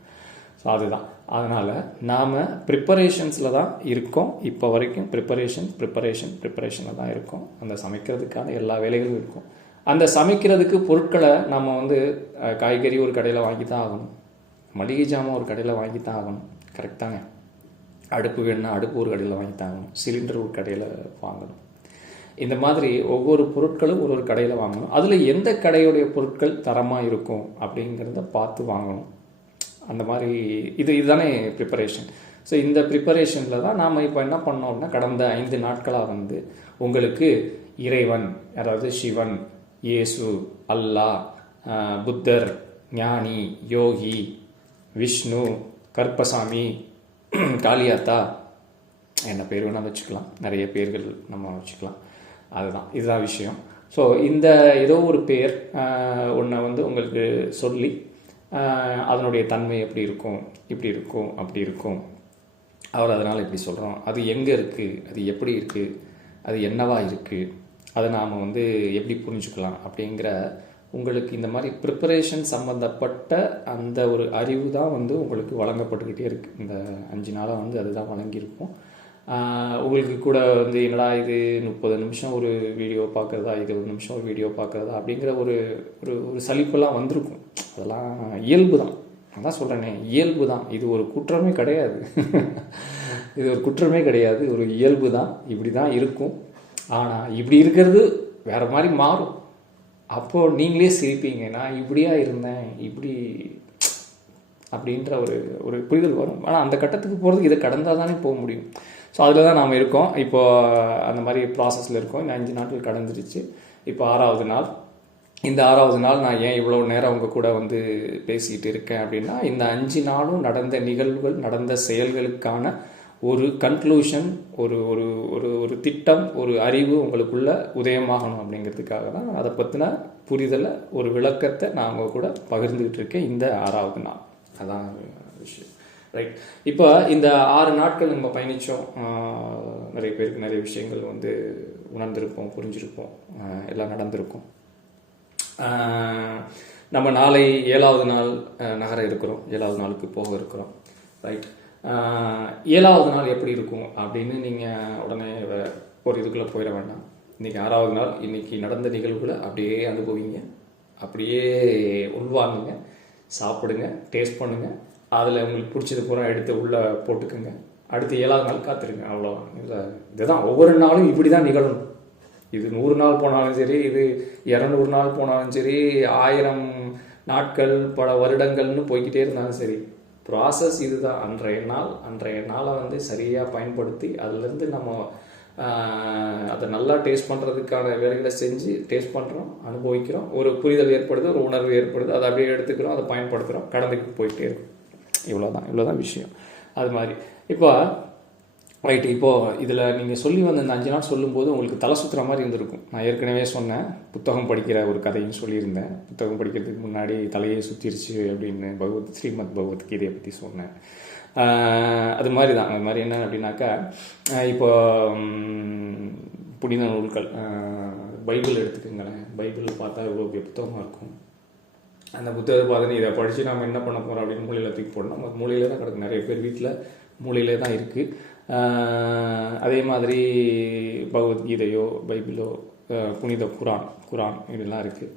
ஸோ அதுதான். அதனால் நாம் ப்ரிப்பரேஷன்ஸில் தான் இருக்கோம். இப்போ வரைக்கும் ப்ரிப்பரேஷனில் தான் இருக்கோம். அந்த சமைக்கிறதுக்கான எல்லா வேலைகளும் இருக்கும். அந்த சமைக்கிறதுக்கு பொருட்களை நம்ம வந்து காய்கறி ஒரு கடையில் வாங்கி தான் ஆகணும், மளிகை ஜாமான் ஒரு கடையில் வாங்கி தான் ஆகணும். கரெக்டாங்க. அடுப்பு வேணும்னா அடுப்பு ஒரு கடையில் வாங்கி தான் ஆகணும், சிலிண்டர் ஒரு கடையில் வாங்கணும். இந்த மாதிரி ஒவ்வொரு பொருட்களும் ஒரு கடையில் வாங்கணும். அதில் எந்த கடையுடைய பொருட்கள் தரமாக இருக்கும் அப்படிங்கிறத பார்த்து வாங்கணும். அந்த மாதிரி இதுதானே ப்ரிப்பரேஷன். ஸோ இந்த ப்ரிப்பரேஷனில் தான் நாம் இப்போ என்ன பண்ணோம்னா, கடந்த 5 நாட்களாக வந்து உங்களுக்கு இறைவன், அதாவது சிவன், இயேசு, அல்லாஹ், புத்தர், ஞானி, யோகி, விஷ்ணு, கருப்பசாமி, காளியாத்தா, என்ன பேர் வேணால் வச்சுக்கலாம், நிறைய பேர்கள் நம்ம வச்சுக்கலாம். இதுதான் விஷயம். ஸோ இந்த ஏதோ ஒரு பேர் ஒன்றை வந்து உங்களுக்கு சொல்லி அதனுடைய தன்மை எப்படி இருக்கும், இப்படி இருக்கும், அப்படி இருக்கும், அவர் அதனால் இப்படி சொல்கிறோம், அது எங்கே இருக்குது, அது எப்படி இருக்குது, அது என்னவா இருக்குது, அதை நாம் வந்து எப்படி புரிஞ்சுக்கலாம் அப்படிங்கிற உங்களுக்கு இந்த மாதிரி ப்ரிப்பரேஷன் சம்மந்தப்பட்ட அந்த ஒரு அறிவு தான் வந்து உங்களுக்கு வழங்கப்பட்டுக்கிட்டே இருக்குது. இந்த 5 நாளாக வந்து அதுதான் வழங்கியிருக்கும். உங்களுக்கு கூட வந்து என்னடா இது 30 நிமிஷம் ஒரு வீடியோ பார்க்குறதா, 20 நிமிஷம் ஒரு வீடியோ பார்க்குறதா அப்படிங்கிற ஒரு ஒரு ஒரு சலிப்பெல்லாம் வந்திருக்கும். அதெல்லாம் இயல்பு தான். அதான் சொல்கிறேனே, இயல்பு தான். இது ஒரு குற்றமே கிடையாது. இது ஒரு குற்றமே கிடையாது, ஒரு இயல்பு தான். இப்படி தான் இருக்கும். ஆனால் இப்படி இருக்கிறது வேறு மாதிரி மாறும். அப்போது நீங்களே சிரிப்பீங்க, நான் இப்படியா இருந்தேன் இப்படி அப்படின்ற ஒரு ஒரு புரிதல் வரும். ஆனால் அந்த கட்டத்துக்கு போகிறதுக்கு இதை கடந்தால் தானே போக முடியும். ஸோ அதில் தான் நாம் இருக்கோம். இப்போது அந்த மாதிரி ப்ராசஸில் இருக்கோம். இந்த 5 நாட்கள் கடந்துருச்சு. இப்போ 6வது நாள். இந்த 6வது நாள் நான் ஏன் இவ்வளோ நேரம் அவங்க கூட வந்து பேசிக்கிட்டு இருக்கேன் அப்படின்னா, இந்த 5 நாளும் நடந்த நிகழ்வுகள், நடந்த செயல்களுக்கான ஒரு கன்க்ளூஷன், ஒரு ஒரு ஒரு ஒரு திட்டம், ஒரு அறிவு உங்களுக்குள்ள உதயமாகணும் அப்படிங்கிறதுக்காக தான் அதை பற்றின புரிதலை, ஒரு விளக்கத்தை நான் அவங்க கூட பகிர்ந்துக்கிட்டு இருக்கேன் இந்த 6வது நாள். அதான் விஷயம். ரைட். இப்போ இந்த 6 நாட்கள் நம்ம பயணித்தோம். நிறைய பேருக்கு நிறைய விஷயங்கள் வந்து உணர்ந்திருப்போம், புரிஞ்சிருப்போம், எல்லாம் நடந்திருக்கும். நம்ம நாளை 7வது நாள் நகர இருக்கிறோம். 7வது நாளுக்கு போக இருக்கிறோம். ரைட். 7வது நாள் எப்படி இருக்கும் அப்படின்னு நீங்கள் உடனே ஒரு இதுக்குள்ளே போயிட வேண்டாம். இன்றைக்கி 6வது நாள். இன்றைக்கி நடந்த நிகழ்வுகளை அப்படியே அனுபவிங்க, அப்படியே உள்வாங்குங்க, சாப்பிடுங்க, டேஸ்ட் பண்ணுங்கள். அதில் உங்களுக்கு பிடிச்சது பூரா எடுத்து உள்ளே போட்டுக்குங்க. அடுத்து 7வது நாள் காத்துருங்க. அவ்வளோதான். இல்லை, இதுதான் ஒவ்வொரு நாளும் இப்படி தான் நிகழணும். இது 100 நாள் போனாலும் சரி, இது 200 நாள் போனாலும் சரி, 1000 நாட்கள், பல வருடங்கள்னு போய்கிட்டே இருந்தாலும் சரி, ப்ராசஸ் இது தான். அன்றைய நாளை வந்து சரியாக பயன்படுத்தி அதிலேருந்து நம்ம அதை நல்லா டேஸ்ட் பண்ணுறதுக்கான வேலைகளை செஞ்சு டேஸ்ட் பண்ணுறோம், அனுபவிக்கிறோம், ஒரு புரிதல் ஏற்படுது, ஒரு உணர்வு ஏற்படுது, அதை அப்படியே எடுத்துக்கிறோம், அதை பயன்படுத்துகிறோம், கடந்துக்கிட்டு போயிட்டே இருக்கும். இவ்வளோதான் விஷயம். அது மாதிரி இப்போ ரைட்டு. இப்போது இதில் நீங்கள் சொல்லி வந்த இந்த 5 நாள் சொல்லும்போது உங்களுக்கு தலை சுற்றுற மாதிரி இருந்திருக்கும். நான் ஏற்கனவே சொன்னேன், புத்தகம் படிக்கிற ஒரு கதையும் சொல்லியிருந்தேன். புத்தகம் படிக்கிறதுக்கு முன்னாடி தலையே சுற்றிருச்சு அப்படின்னு ஸ்ரீமத் பகவத்கீதையை பற்றி சொன்னேன். அது மாதிரி தான். அது மாதிரி என்ன அப்படின்னாக்கா, இப்போ புனித நூல்கள், பைபிள் எடுத்துக்கோங்களேன். பைபிள் பார்த்தா இவ்வளோ புத்தகமாக இருக்கும். அந்த புத்தகத்தை பார்த்து இதை படித்து நம்ம என்ன பண்ண போகிறோம் அப்படின்னு மூலையில் தூக்கி போடணும். நம்ம மூலையிலே தான் கிடக்கு. நிறைய பேர் வீட்டில் மூலையிலே தான் இருக்குது. அதே மாதிரி பகவத்கீதையோ, பைபிளோ, புனித குரான் இதெல்லாம் இருக்குது.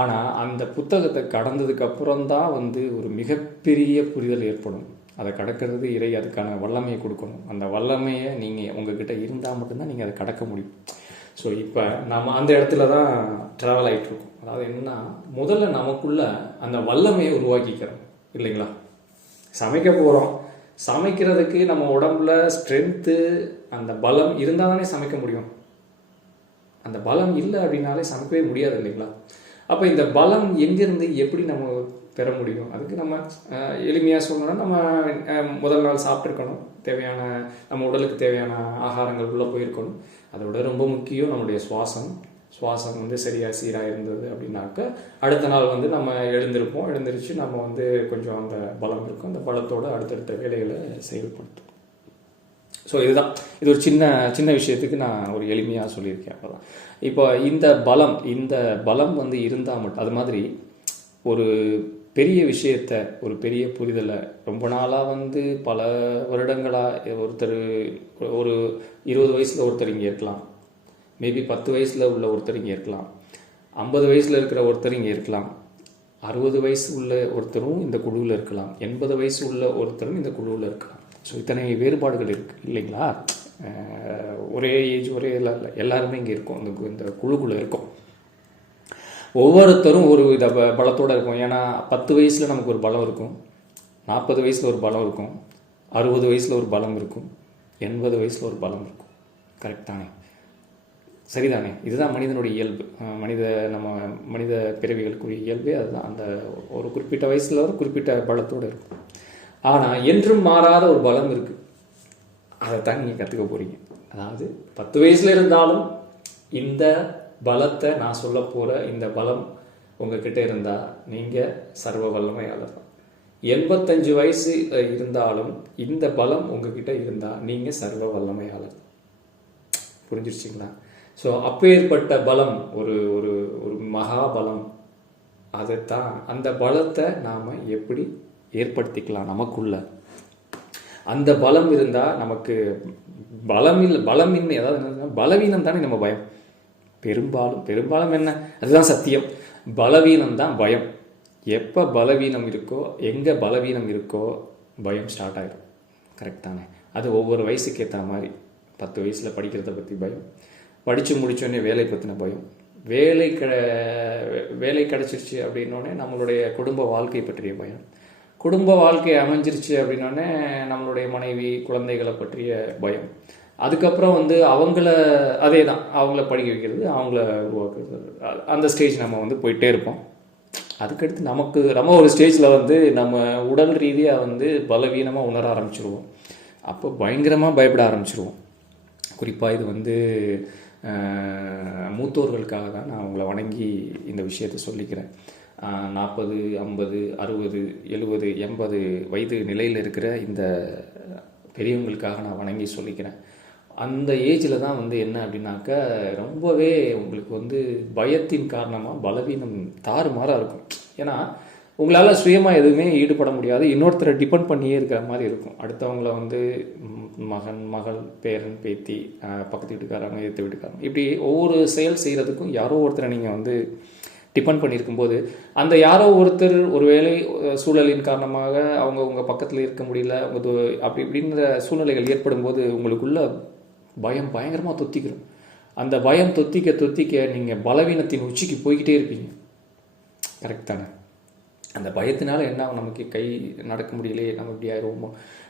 ஆனால் அந்த புத்தகத்தை கடந்ததுக்கப்புறம் தான் வந்து ஒரு மிகப்பெரிய புரிதல் ஏற்படும். அதை கடக்கிறது இறை அதுக்கான வல்லமையை கொடுக்கணும். அந்த வல்லமையை நீங்கள் உங்ககிட்ட இருந்தால் மட்டும்தான் நீங்கள் அதை கடக்க முடியும். ஸோ இப்போ நம்ம அந்த இடத்துல தான் ட்ராவல் ஆகிட்டுருக்கோம். அதாவது என்னென்னா, முதல்ல நமக்குள்ள அந்த வல்லமையை உருவாக்கிக்கிறோம் இல்லைங்களா? சமைக்க போகிறோம். சமைக்கிறதுக்கு நம்ம உடம்புல ஸ்ட்ரென்த்து, அந்த பலம் இருந்தால் தானே சமைக்க முடியும். அந்த பலம் இல்லை அப்படின்னாலே சமைக்கவே முடியாது இல்லைங்களா? அப்போ இந்த பலம் எங்கேருந்து எப்படி நம்ம பெற முடியும்? அதுக்கு நம்ம எளிமையாக சொல்லணும்னா, நம்ம முதல் நாள் சாப்பிட்ருக்கணும். தேவையான நம்ம உடலுக்கு தேவையான ஆகாரங்கள் உள்ளே போயிருக்கணும். அதோட ரொம்ப முக்கியம் நம்மளுடைய சுவாசம் வந்து சரியாக சீராக இருந்தது அப்படின்னாக்க அடுத்த நாள் வந்து நம்ம எழுந்திருச்சு நம்ம வந்து கொஞ்சம் அந்த பலம் இருக்கும். அந்த பலத்தோடு அடுத்தடுத்த வேலைகளை செயல்படுத்தும். ஸோ இது ஒரு சின்ன விஷயத்துக்கு நான் ஒரு எளிமையாக சொல்லியிருக்கேன். அப்போதான் இப்போ இந்த பலம் வந்து இருந்தால் மட்டும், அது மாதிரி ஒரு பெரிய விஷயத்தை, ஒரு பெரிய புரிதலை ரொம்ப நாளாக வந்து பல வருடங்களாக ஒருத்தர், ஒரு 20 வயசில் ஒருத்தர் இங்கே இருக்கலாம், மேபி 10 வயசில் உள்ள ஒருத்தர் இங்கே இருக்கலாம், 50 வயசில் இருக்கிற ஒருத்தர் இங்கே இருக்கலாம், 60 வயசு உள்ள ஒருத்தரும் இந்த குழுவில் இருக்கலாம், 80 வயசு உள்ள ஒருத்தரும் இந்த குழுவில் இருக்கலாம். ஸோ இத்தனை வேறுபாடுகள் இருக்குது இல்லைங்களா? ஒரே ஏஜ் ஒரே எல்லாருமே இங்கே இருக்கோம், இந்த குழுக்குள்ளே இருக்கோம். ஒவ்வொருத்தரும் ஒரு இதை பலத்தோடு இருக்கும். ஏன்னா 10 வயசில் நமக்கு ஒரு பலம் இருக்கும், 40 வயசில் ஒரு பலம் இருக்கும், 60 வயசில் ஒரு பலம் இருக்கும், 80 வயசில் ஒரு பலம் இருக்கும். கரெக்ட் தானே? சரிதானே? இதுதான் மனிதனுடைய இயல்பு. மனித பிறவிகளுக்குரிய இயல்பே அதுதான். அந்த ஒரு குறிப்பிட்ட வயசில் ஒரு குறிப்பிட்ட பலத்தோடு இருக்கும். ஆனால் என்றும் மாறாத ஒரு பலம் இருக்குது. அதைத்தான் நீங்கள் கற்றுக்க போகிறீங்க. அதாவது 10 வயசில் இருந்தாலும் இந்த பலத்தை, நான் சொல்ல போகிற இந்த பலம் உங்ககிட்ட இருந்தால் நீங்கள் சர்வ வல்லமையாளர் தான். 85 வயசு இருந்தாலும் இந்த பலம் உங்ககிட்ட இருந்தால் நீங்கள் சர்வ வல்லமையாளர். புரிஞ்சிருச்சிங்களா? ஸோ அப்பேற்பட்ட பலம், ஒரு ஒரு ஒரு மகாபலம் அதைத்தான் அந்த பலத்தை நாம் எப்படி ஏற்படுத்திக்கலாம் நமக்குள்ள. அந்த பலம் இருந்தால் நமக்கு பலமின்மை, அதாவது என்ன, பலவீனம் தானே நம்ம பயம். பெரும்பாலும் என்ன, அதுதான் சத்தியம். பலவீனம் தான் பயம். எப்போ பலவீனம் இருக்கோ, எங்கே பலவீனம் இருக்கோ பயம் ஸ்டார்ட் ஆகிடும். கரெக்ட் தானே? அது ஒவ்வொரு வயசுக்கு ஏற்ற மாதிரி. 10 வயசில் படிக்கிறத பற்றி பயம், படித்து முடித்தோடனே வேலை பற்றின பயம், வேலை கிடச்சிருச்சு அப்படின்னோடனே நம்மளுடைய குடும்ப வாழ்க்கை பற்றிய பயம், குடும்ப வாழ்க்கை அமைஞ்சிருச்சு அப்படின்னோடனே நம்மளுடைய மனைவி குழந்தைகளை பற்றிய பயம், அதுக்கப்புறம் அதே தான் அவங்கள படிக்க வைக்கிறது, அவங்கள உருவாக்குறது. அந்த ஸ்டேஜ் நம்ம போயிட்டே இருப்போம். அதுக்கடுத்து நம்ம ஒரு ஸ்டேஜில் நம்ம உடல் ரீதியாக பலவீனமாக உணர ஆரம்பிச்சிருவோம். அப்போ பயங்கரமாக பயப்பட ஆரம்பிச்சிருவோம். குறிப்பாக இது மூத்தோர்களுக்காக தான் நான் அவங்கள வணங்கி இந்த விஷயத்தை சொல்லிக்கிறேன். 40, 50, 60, 70, 80 வயது நிலையில் இருக்கிற இந்த பெரியவங்களுக்காக நான் வணங்கி சொல்லிக்கிறேன். அந்த ஏஜில் தான் என்ன அப்படின்னாக்கா, ரொம்பவே உங்களுக்கு பயத்தின் காரணமாக பலவீனம் தாறுமாறாக இருக்கும். ஏன்னா உங்களால் சுயமாக எதுவுமே ஈடுபட முடியாது, இன்னொருத்தரை டிபெண்ட் பண்ணியே இருக்கிற மாதிரி இருக்கும். அடுத்தவங்கள மகன், மகள், பேரன், பேத்தி, பக்கத்து வீட்டுக்காரங்க, எதிர்த்து வீட்டுக்காரங்க, இப்படி ஒவ்வொரு செயல் செய்கிறதுக்கும் யாரோ ஒருத்தரை நீங்கள் டிபெண்ட் பண்ணியிருக்கும்போது, அந்த யாரோ ஒருத்தர் ஒரு வேளை சூழலின் காரணமாக அவங்க உங்கள் பக்கத்தில் இருக்க முடியல, அப்படி இப்படின்ற சூழ்நிலைகள் ஏற்படும் போது உங்களுக்குள்ள பயம் பயங்கரமாக தொத்திக்கிறோம். அந்த பயம் தொத்திக்க நீங்கள் பலவீனத்தின் உச்சிக்கு போய்கிட்டே இருப்பீங்க. கரெக்ட் தானே? அந்த பயத்தினால என்ன ஆகும், நமக்கு கை நடக்க முடியலையே, நம்ம இப்படி ஆயிடுவோமோ,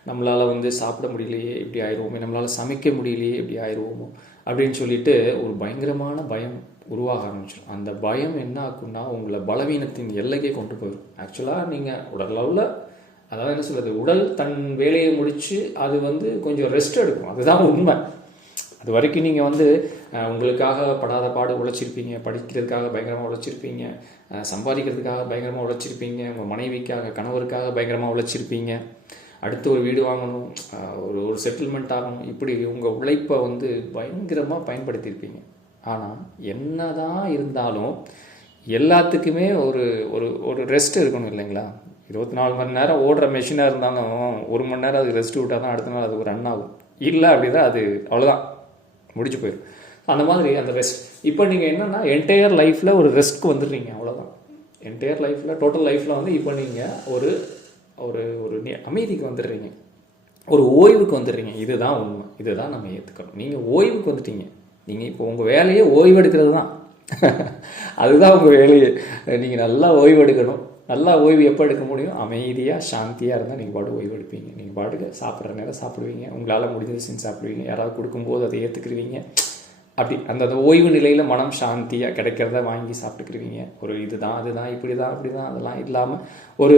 நம்மளால் சாப்பிட முடியலையே இப்படி ஆயிடுவோமே, நம்மளால் சமைக்க முடியலையே இப்படி ஆயிடுவோமோ அப்படின்னு சொல்லிட்டு ஒரு பயங்கரமான பயம் உருவாக ஆரம்பிச்சிடும். அந்த பயம் என்ன ஆகும்னா உங்களை பலவீனத்தின் எல்லைக்கே கொண்டு போயிடும். ஆக்சுவலாக நீங்கள் உடல் அதாவது என்ன சொல்கிறது, உடல் தன் வேலையை முடித்து அது கொஞ்சம் ரெஸ்ட் எடுக்கும், அதுதான் உண்மை. அது வரைக்கும் நீங்கள் உங்களுக்காக படாத பாடு உழைச்சிருப்பீங்க, படிக்கிறதுக்காக பயங்கரமாக உழைச்சிருப்பீங்க, சம்பாதிக்கிறதுக்காக பயங்கரமாக உழைச்சிருப்பீங்க, உங்கள் மனைவிக்காக கணவருக்காக பயங்கரமாக உழைச்சிருப்பீங்க, அடுத்து ஒரு வீடு வாங்கணும், ஒரு செட்டில்மெண்ட் ஆகணும், இப்படி உங்கள் உழைப்பை பயங்கரமாக பயன்படுத்தியிருப்பீங்க. ஆனால் என்ன தான் இருந்தாலும் எல்லாத்துக்குமே ஒரு ஒரு ரெஸ்ட் இருக்கணும் இல்லைங்களா? 24 மணி நேரம் ஓடுற மெஷினாக இருந்தாலும் 1 மணி நேரம் அது ரெஸ்ட் விட்டால் தான் அடுத்த நாள் அது ஒரு ரன் ஆகும். இல்லை அப்படின்னா அது அவ்வளோதான், முடிச்சு போயிடும். அந்த மாதிரி அந்த ரெஸ்ட். இப்போ நீங்கள் என்னென்னா என்டையர் லைஃப்பில் ஒரு ரெஸ்ட்க்கு வந்துடுறீங்க, அவ்வளோதான். என்டையர் லைஃப்பில் டோட்டல் லைஃப்பில் இப்போ நீங்கள் ஒரு ஒரு ஒரு அமைதிக்கு வந்துடுறீங்க, ஒரு ஓய்வுக்கு வந்துடுறீங்க. இதுதான் உண்மை, இதுதான் நம்ம ஏற்றுக்கணும். நீங்கள் ஓய்வுக்கு வந்துட்டீங்க. நீங்கள் இப்போ உங்கள் வேலையே ஓய்வு எடுக்கிறது தான். அதுதான் உங்கள் வேலையே. நீங்கள் நல்லா ஓய்வு எடுக்கணும். நல்லா ஓய்வு எப்போ எடுக்க முடியும்? அமைதியாக சாந்தியாக இருந்தால் நீங்கள் பாட்டு ஓய்வு எடுப்பீங்க. நீங்கள் பாட்டுக்கு சாப்பிட்ற நேரம் சாப்பிடுவீங்க, உங்களால் முடிஞ்சது செஞ்சு சாப்பிடுவீங்க, யாராவது கொடுக்கும்போது அதை ஏற்றுக்குருவீங்க. அப்படி அந்த ஓய்வு நிலையில் மனம் சாந்தியாக கிடைக்கிறத வாங்கி சாப்பிட்டுக்கிருவீங்க. ஒரு இதுதான் அதுதான் இப்படி தான் அப்படி தான் அதெல்லாம் இல்லாமல் ஒரு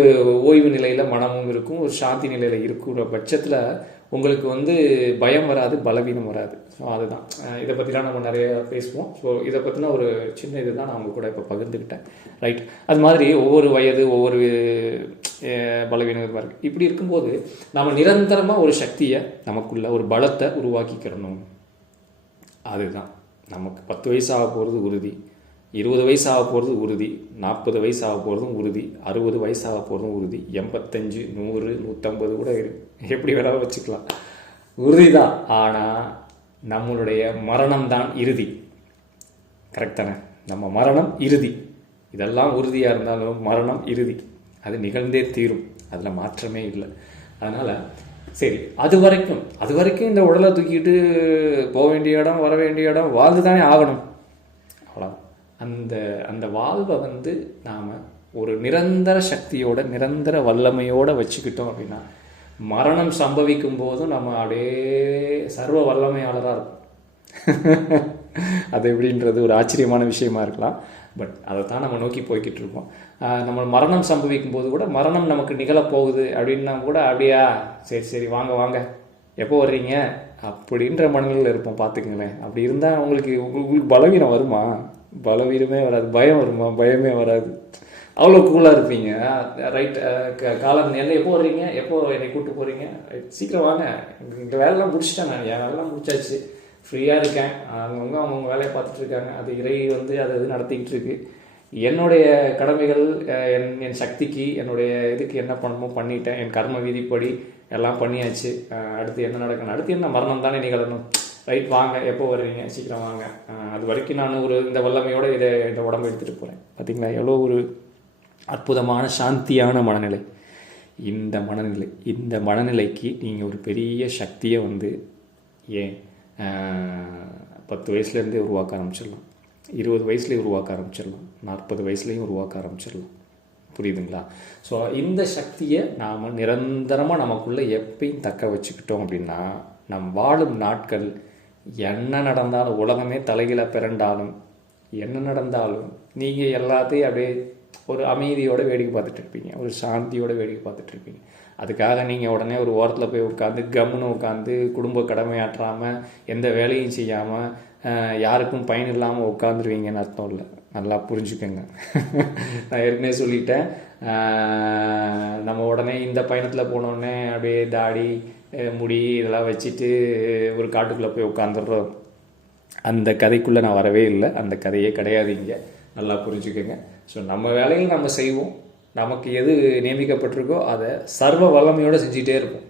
ஓய்வு நிலையில் மனமும் இருக்கும், ஒரு சாந்தி நிலையில் இருக்கிற பட்சத்தில் உங்களுக்கு பயம் வராது, பலவீனம் வராது. ஸோ அதுதான் இதை பற்றிலாம் நம்ம நிறைய பேசுவோம். ஸோ இதை பற்றின ஒரு சின்ன இது தான் நான் உங்கள் கூட இப்போ பகிர்ந்துக்கிட்டேன். ரைட். அது மாதிரி ஒவ்வொரு வயது ஒவ்வொரு பலவீனம் இருக்குது. இப்படி இருக்கும்போது நம்ம நிரந்தரமாக ஒரு சக்தியை நமக்குள்ள ஒரு பலத்தை உருவாக்கிக்கிறணும். அதுதான் நமக்கு 10 வயசு ஆக போகிறது உறுதி, 20 வயசு ஆக போகிறது உறுதி, 40 வயசு ஆக போகிறதும் உறுதி, 60 வயசு ஆக போகிறதும் உறுதி, 85, 100, 150 கூட எப்படி வேணாலும் வச்சுக்கலாம், உறுதி தான். ஆனால் நம்மளுடைய மரணம் தான் இறுதி. கரெக்ட் தானே? நம்ம மரணம் இறுதி. இதெல்லாம் உறுதியாக இருந்தாலும் மரணம் இறுதி, அது நிகழ்ந்தே தீரும், அதில் மாற்றமே இல்லை. அதனால் சரி, அது வரைக்கும் இந்த உடலை தூக்கிட்டு போக வேண்டிய இடம் வர வேண்டிய இடம் வாழ்ந்து தானே ஆகணும். அவ்வளோ அந்த வாழ்வை நாம் ஒரு நிரந்தர சக்தியோட நிரந்தர வல்லமையோடு வச்சுக்கிட்டோம் அப்படின்னா மரணம் சம்பவிக்கும் போதும் நம்ம அப்படியே சர்வ வல்லமையாளராக இருக்கும். அது எப்படின்றது ஒரு ஆச்சரியமான விஷயமா இருக்கலாம். பட் அதை தான் நம்ம நோக்கி போய்கிட்டு இருக்கோம். நம்ம மரணம் சம்பவிக்கும் போது கூட மரணம் நமக்கு நிகழப்போகுது அப்படின்னா கூட அப்படியா சரி வாங்க எப்போ வர்றீங்க அப்படின்ற மனநிலையில் இருப்போம். பார்த்துக்குங்களேன். அப்படி இருந்தால் உங்களுக்கு பலவீனம் வருமா? பலவீனமே வராது. பயம் வருமா? பயமே வராது. அவ்வளோ கூலாக இருப்பீங்க. ரைட். காலம் என்ன எப்போ வர்றீங்க, எப்போ என்னை கூப்பிட்டு போகிறீங்க, சீக்கிரம் வாங்க, இந்த வேலைலாம் முடிச்சிட்டேன், நான் என் வேலைலாம் முடிச்சாச்சு, ஃப்ரீயாக இருக்கேன், அவங்கவுங்க வேலையை பார்த்துட்டு இருக்காங்க, அது இறை அது நடத்திக்கிட்டு இருக்கு, என்னுடைய கடமைகள் என் சக்திக்கு என்னுடைய இதுக்கு என்ன பண்ணணுமோ பண்ணிட்டேன். என் கர்ம விதிப்படி எல்லாம் பண்ணியாச்சு. அடுத்து என்ன நடக்கணும்? அடுத்து என்ன? மரணம் தானே நிகழணும். ரைட், வாங்க, எப்போ வர்றீங்க? சீக்கிரம் வாங்க. அது வரைக்கும் நான் இந்த வல்லமையோடு இந்த உடம்பு எடுத்துகிட்டு போகிறேன். பார்த்தீங்களா எவ்வளோ ஒரு அற்புதமான சாந்தியான மனநிலை இந்த மனநிலைக்கு நீங்கள் ஒரு பெரிய சக்தியை ஏன் 10 வயசுலேருந்தே உருவாக்க ஆரம்பிச்சிடலாம், 20 வயசுலேயே உருவாக்க ஆரம்பிச்சிடலாம், 40 வயசுலேயும் உருவாக்க ஆரம்பிச்சிடலாம். புரியுதுங்களா? ஸோ இந்த சக்தியை நாம் நிரந்தரமாக நமக்குள்ளே எப்பயும் தக்க வச்சுக்கிட்டோம் அப்படின்னா, நம் வாழும் நாட்கள் என்ன நடந்தாலும், உலகமே தலைகீழ பிறண்டாலும், என்ன நடந்தாலும் நீங்கள் எல்லாத்தையும் அப்படியே ஒரு அமைதியோடு வேடிக்கை பார்த்துட்டு இருப்பீங்க, ஒரு சாந்தியோடு வேடிக்கை பார்த்துட்டு இருப்பீங்க. அதுக்காக நீங்கள் உடனே ஒரு ஓரத்தில் போய் உட்காந்து கம்முன்னு உட்காந்து குடும்ப கடமையாற்றாமல் எந்த வேலையும் செய்யாமல் யாருக்கும் பயன் இல்லாமல் உட்காந்துருவீங்கன்னு அர்த்தம் இல்லை. நல்லா புரிஞ்சுக்கோங்க. நான் ஏற்கனவே சொல்லிட்டேன், நம்ம உடனே இந்த பயணத்தில் போனோடனே அப்படியே தாடி முடி இதெல்லாம் வச்சுட்டு ஒரு காட்டுக்குள்ளே போய் உட்காந்துடுறோம். அந்த கதைக்குள்ளே நான் வரவே இல்லை. அந்த கதையே கிடையாது இங்கே. நல்லா புரிஞ்சுக்கோங்க. ஸோ நம்ம வேலையில் நம்ம செய்வோம். நமக்கு எது நியமிக்கப்பட்டிருக்கோ அதை சர்வ வல்லமையோடு செஞ்சுக்கிட்டே இருப்போம்.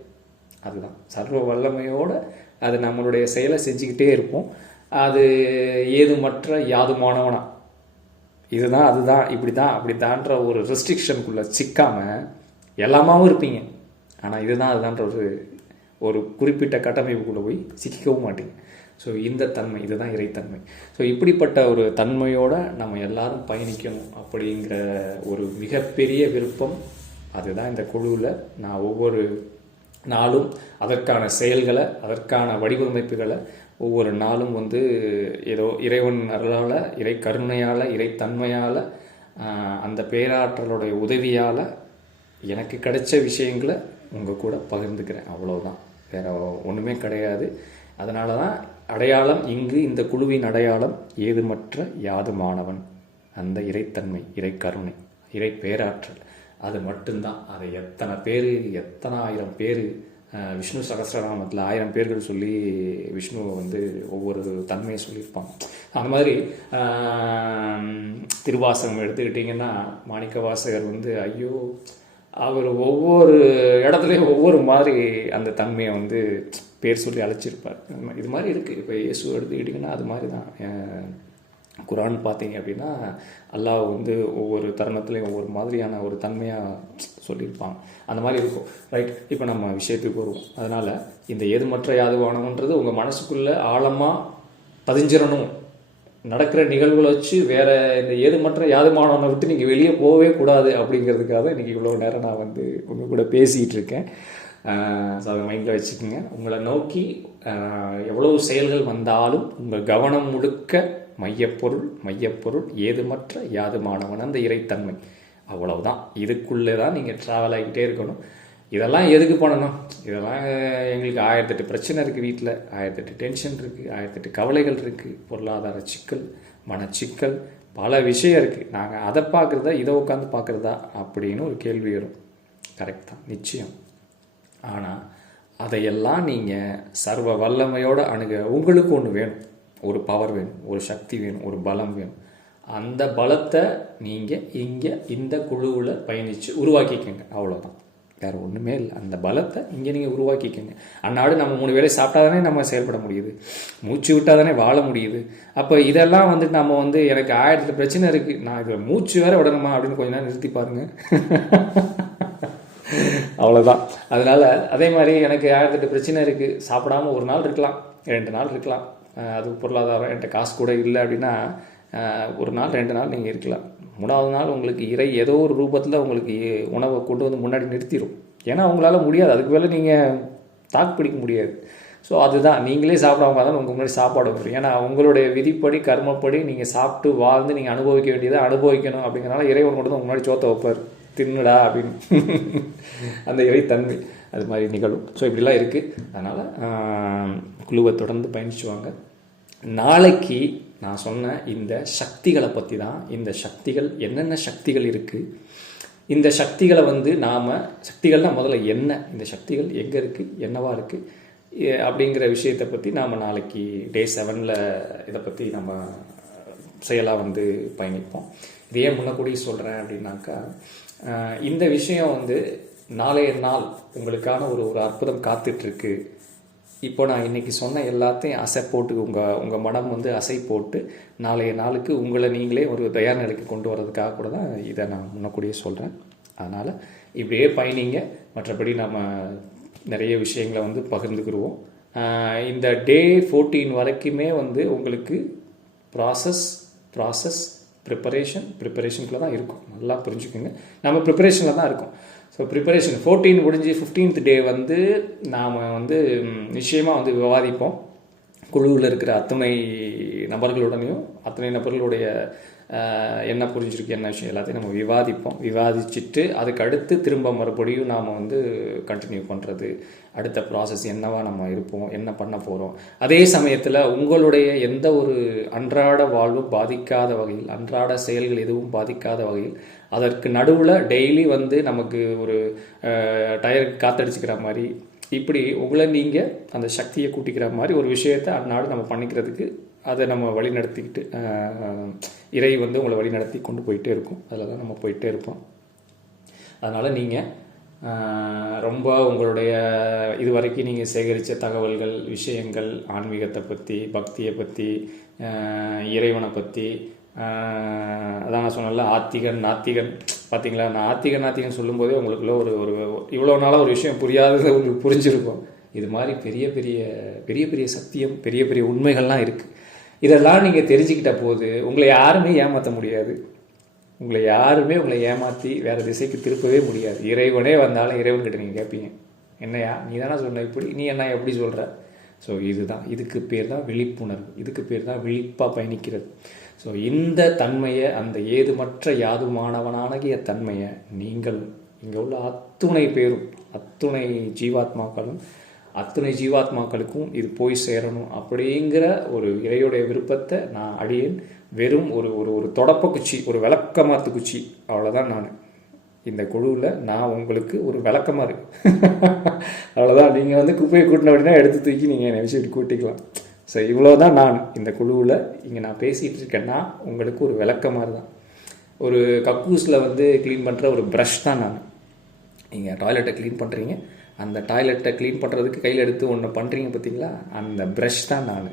அதுதான் சர்வ வல்லமையோடு அது நம்மளுடைய செயலை செஞ்சுக்கிட்டே இருப்போம். அது ஏதுமற்ற யாதுமானவனா இதுதான் அதுதான் இப்படிதான் அப்படித்தான்ற ஒரு ரெஸ்ட்ரிக்ஷனுக்குள்ளே சிக்காமல் எல்லாமாவும் இருப்பீங்க. ஆனால் இதுதான் அதுதான்ற ஒரு குறிப்பிட்ட கட்டமைப்புக்குள்ளே போய் சிக்கவும் மாட்டீங்க. ஸோ இந்த தன்மை இதுதான் இறைத்தன்மை. ஸோ இப்படிப்பட்ட ஒரு தன்மையோடு நம்ம எல்லாரும் பயணிக்கணும் அப்படிங்கிற ஒரு மிகப்பெரிய விருப்பம். அதுதான் இந்த குழுவில் நான் ஒவ்வொரு நாளும் அதற்கான செயல்களை, அதற்கான வடிவமைப்புகளை ஒவ்வொரு நாளும் ஏதோ இறைவன் அருளால், இறை கருணையால், இறைத்தன்மையால், அந்த பேராற்றலுடைய உதவியால் எனக்கு கிடைச்ச விஷயங்களை உங்கள் கூட பகிர்ந்துக்கிறேன். அவ்வளோதான், வேறு ஒன்றுமே கிடையாது. அதனால தான் அடையாளம் இங்கு இந்த குழுவின் அடையாளம் ஏதுமற்ற யாதுமானவன். அந்த இறைத்தன்மை, இறை கருணை, இறை பேராற்றல் அது மட்டும்தான். அதை எத்தனை பேர், எத்தனை ஆயிரம் பேர் விஷ்ணு சகஸ்ரநாமத்தில் 1000 பேர்கள் சொல்லி விஷ்ணுவை ஒவ்வொரு தன்மையை சொல்லியிருப்பாங்க. அந்த மாதிரி திருவாசகம் எடுத்துக்கிட்டிங்கன்னா மாணிக்க வாசகர் ஐயோ அவர் ஒவ்வொரு இடத்துலையும் ஒவ்வொரு மாதிரி அந்த தன்மையை பேர் சொல்லி அழைச்சிருப்பார். இது மாதிரி இருக்குது. இப்போ இயேசு எடுத்துக்கிட்டிங்கன்னா அது மாதிரி தான். குரான் பார்த்தீங்க அப்படின்னா அல்லாஹ் ஒவ்வொரு தருணத்துலையும் ஒவ்வொரு மாதிரியான ஒரு தன்மையாக சொல்லியிருப்பாங்க. அந்த மாதிரி இருக்கும். ரைட், இப்போ நம்ம விஷயத்துக்கு வருவோம். அதனால் இந்த ஏதுமற்ற யாதுவானவன்றது உங்கள் மனசுக்குள்ளே ஆழமாக பதிஞ்சிடணும். நடக்கிற நிகழ்வுகளை வச்சு வேறு இந்த ஏதுமற்ற யாதுமானவனை விட்டு நீங்கள் வெளியே போகவே கூடாது அப்படிங்கிறதுக்காக இன்றைக்கி இவ்வளோ நேரம் நான் உங்கள் கூட பேசிகிட்டு இருக்கேன். ஸோ அதை மைண்டில் வச்சுக்கோங்க. உங்களை நோக்கி எவ்வளவு செயல்கள் வந்தாலும் உங்கள் கவனம் முழுக்க மையப்பொருள் ஏதுமற்ற யாதுமானவன் அந்த இறைத்தன்மை. அவ்வளவுதான். இதுக்குள்ளே தான் நீங்கள் ட்ராவல் ஆகிக்கிட்டே இருக்கணும். இதெல்லாம் எதுக்கு பண்ணணும்? இதெல்லாம் எங்களுக்கு 1008 பிரச்சனை இருக்குது, வீட்டில் 1008 டென்ஷன் இருக்குது, 1008 கவலைகள் இருக்குது, பொருளாதார சிக்கல், மனச்சிக்கல், பல விஷயம் இருக்குது. நாங்கள் அதை பார்க்குறதா இதை உட்காந்து பார்க்குறதா அப்படின்னு ஒரு கேள்வி வரும். கரெக்ட் தான், நிச்சயம். ஆனால் அதையெல்லாம் நீங்கள் சர்வ வல்லமையோடு உங்களுக்கு ஒன்று வேணும். ஒரு பவர் வேணும், ஒரு சக்தி வேணும், ஒரு பலம் வேணும். அந்த பலத்தை நீங்கள் இங்கே இந்த குழுவில் பயணித்து உருவாக்கிக்கங்க. அவ்வளோதான், வேறு ஒன்றுமே இல்லை. அந்த பலத்தை இங்கே நீங்கள் உருவாக்கிக்கங்க. அன்னாடு நம்ம 3 வேளை சாப்பிட்டா தானே நம்ம செயல்பட முடியுது, மூச்சு விட்டால் தானே வாழ முடியுது. அப்போ இதெல்லாம் நம்ம எனக்கு 1008 பிரச்சனை இருக்குது, நான் இதில் மூச்சு வேறு விடணுமா அப்படின்னு கொஞ்ச நேரம் நிறுத்தி பாருங்கள். அவ்வளோதான். அதனால் அதே மாதிரி எனக்கு 1008 பிரச்சனை இருக்குது, சாப்பிடாமல் ஒரு நாள் இருக்கலாம், 2 நாள் இருக்கலாம். அது பொருளாதாரம் என்கிட்ட காசு கூட இல்லை அப்படின்னா ஒரு நாள் 2 நாள் நீங்கள் இருக்கலாம். 3வது நாள் உங்களுக்கு இறை ஏதோ ஒரு ரூபத்தில் உங்களுக்கு உணவை கொண்டு முன்னாடி நிறுத்திடும். ஏன்னா உங்களால் முடியாது, அதுக்கு மேலே நீங்கள் தாக்கு பிடிக்க முடியாது. ஸோ அதுதான், நீங்களே சாப்பிடாம தான் உங்கள் முன்னாடி சாப்பாடு வரும். ஏன்னா உங்களுடைய விதிப்படி கர்மப்படி நீங்கள் சாப்பிட்டு வாழ்ந்து நீங்கள் அனுபவிக்க வேண்டியதை அனுபவிக்கணும். அப்படிங்கிறனால இறைவன் கொண்டு உங்கள் முன்னாடி சோத்தை வைப்பார், தின்னுடா அப்படின்னு. அந்த இறைத்தன்மை அது மாதிரி நிகழும். ஸோ இப்படிலாம் இருக்குது. அதனால் குழுவை தொடர்ந்து பயணிச்சுவாங்க. நாளைக்கு நான் சொன்ன இந்த சக்திகளை பற்றி தான், இந்த சக்திகள் என்னென்ன சக்திகள் இருக்குது, இந்த சக்திகளை நாம் சக்திகள்னால் முதல்ல என்ன, இந்த சக்திகள் எங்கே இருக்குது, என்னவா இருக்குது அப்படிங்கிற விஷயத்தை பற்றி நாம் நாளைக்கு டே 7ல் இதை பற்றி நம்ம செயலாக வந்து பயணிப்போம். இது ஏன் முன்னக்கூடி சொல்கிறேன் அப்படின்னாக்கா, இந்த விஷயம் வந்து நாளைய நாள் உங்களுக்கான ஒரு அற்புதம் காத்துட்ருக்கு. இப்போ நான் இன்றைக்கி சொன்ன எல்லாத்தையும் அசை போட்டு உங்கள் மனம் வந்து அசை போட்டு நாளைய நாளுக்கு உங்களை நீங்களே ஒரு தயார் நிலைக்கு கொண்டு வர்றதுக்காக கூட தான் இதை நான் முன்னக்கூடியே சொல்கிறேன். அதனால் இப்படியே பயணிங்க. மற்றபடி நம்ம நிறைய விஷயங்களை வந்து பகிர்ந்துக்கிடுவோம். இந்த டே 14 வரைக்குமே வந்து உங்களுக்கு ப்ராசஸ் ப்ரிப்பரேஷனுக்குள்ள தான் இருக்கும். நல்லா புரிஞ்சுக்கோங்க, நம்ம ப்ரிப்பரேஷனில் தான் இருக்கும். ஸோ ப்ரிப்பரேஷன் 14 முடிஞ்சு 15th டே வந்து நாம் வந்து நிச்சயமாக வந்து விவாதிப்போம். குழுவில் இருக்கிற அத்தனை நபர்களுடைய என்ன புரிஞ்சிருக்கு, என்ன விஷயம் எல்லாத்தையும் நம்ம விவாதிச்சுட்டு அதுக்கு அடுத்து திரும்ப மறுபடியும் நாம் வந்து கண்டினியூ பண்ணுறது, அடுத்த ப்ராசஸ் என்னவா நம்ம இருப்போம், என்ன பண்ண போகிறோம். அதே சமயத்தில் உங்களுடைய எந்த ஒரு அன்றாட வாழ்வும் பாதிக்காத வகையில், அன்றாட செயல்கள் எதுவும் பாதிக்காத வகையில், அதற்கு நடுவில் டெய்லி வந்து நமக்கு ஒரு டயருக்கு காத்தடிச்சுக்கிற மாதிரி, இப்படி உங்களை நீங்கள் அந்த சக்தியை கூட்டிக்கிற மாதிரி ஒரு விஷயத்தை அந்நாடு நம்ம பண்ணிக்கிறதுக்கு அதை நம்ம வழிநடத்திக்கிட்டு இறை வந்து உங்களை வழிநடத்தி கொண்டு போயிட்டே இருக்கும். அதில் தான் நம்ம போயிட்டே இருப்போம். அதனால் நீங்கள் ரொம்ப உங்களுடைய இது வரைக்கும் நீங்கள் சேகரித்த தகவல்கள், விஷயங்கள், ஆன்மீகத்தை பற்றி, பக்தியை பற்றி, இறைவனை பற்றி, அதான் நான் சொன்னல ஆத்திகன் நாத்திகன். பார்த்தீங்களா, நான் நாத்திகன் சொல்லும்போதே உங்களுக்குள்ள ஒரு இவ்வளோ நாளாக ஒரு விஷயம் புரியாதது உங்களுக்கு புரிஞ்சிருக்கும். இது மாதிரி பெரிய பெரிய சத்தியம், பெரிய பெரிய உண்மைகள்லாம் இருக்குது. இதெல்லாம் நீங்கள் தெரிஞ்சுக்கிட்ட போது உங்களை யாருமே ஏமாற்ற முடியாது. உங்களை ஏமாற்றி வேறு திசைக்கு திருப்பவே முடியாது. இறைவனே வந்தாலும் இறைவன்கிட்ட நீங்கள் கேட்பீங்க, என்னையா நீ தானே சொன்ன இப்படி, நீ என்ன எப்படி சொல்கிற? ஸோ இதுக்கு பேர் தான் விழிப்புணர்வு, இதுக்கு பேர் தான் விழிப்பாக பயணிக்கிறது. ஸோ இந்த தன்மையை, அந்த ஏதுமற்ற யாதுமானவனாகிய தன்மையை நீங்கள் இங்கே உள்ள அத்துணை பேரும், அத்துணை ஜீவாத்மாக்களுக்கும் இது போய் சேரணும் அப்படிங்கிற ஒரு இறையுடைய விருப்பத்தை நான் அடியேன் வெறும் ஒரு தொடப்ப குச்சி, ஒரு விளக்கமாத்து குச்சி, அவ்வளோதான். நான் இந்த குழுவில் நான் உங்களுக்கு ஒரு விளக்கமாக இருக்கு. அவ்வளோதான். நீங்கள் வந்து குப்பையை கூட்டின அப்படின்னா எடுத்து தூக்கி நீங்கள் என்னை விஷயத்துக்கு கூட்டிக்கலாம். ஸோ இவ்வளோதான். நான் இந்த குழுவில் இங்கே நான் பேசிகிட்டு இருக்கேன்னா உங்களுக்கு ஒரு விளக்கமாக தான். ஒரு கக்கூஸில் வந்து க்ளீன் பண்ணுற ஒரு ப்ரஷ் தான் நான். நீங்கள் டாய்லெட்டை க்ளீன் பண்ணுறீங்க, அந்த டாய்லெட்டை க்ளீன் பண்ணுறதுக்கு கையில் எடுத்து ஒன்று பண்ணுறீங்க பார்த்தீங்களா, அந்த ப்ரஷ் தான் நான்.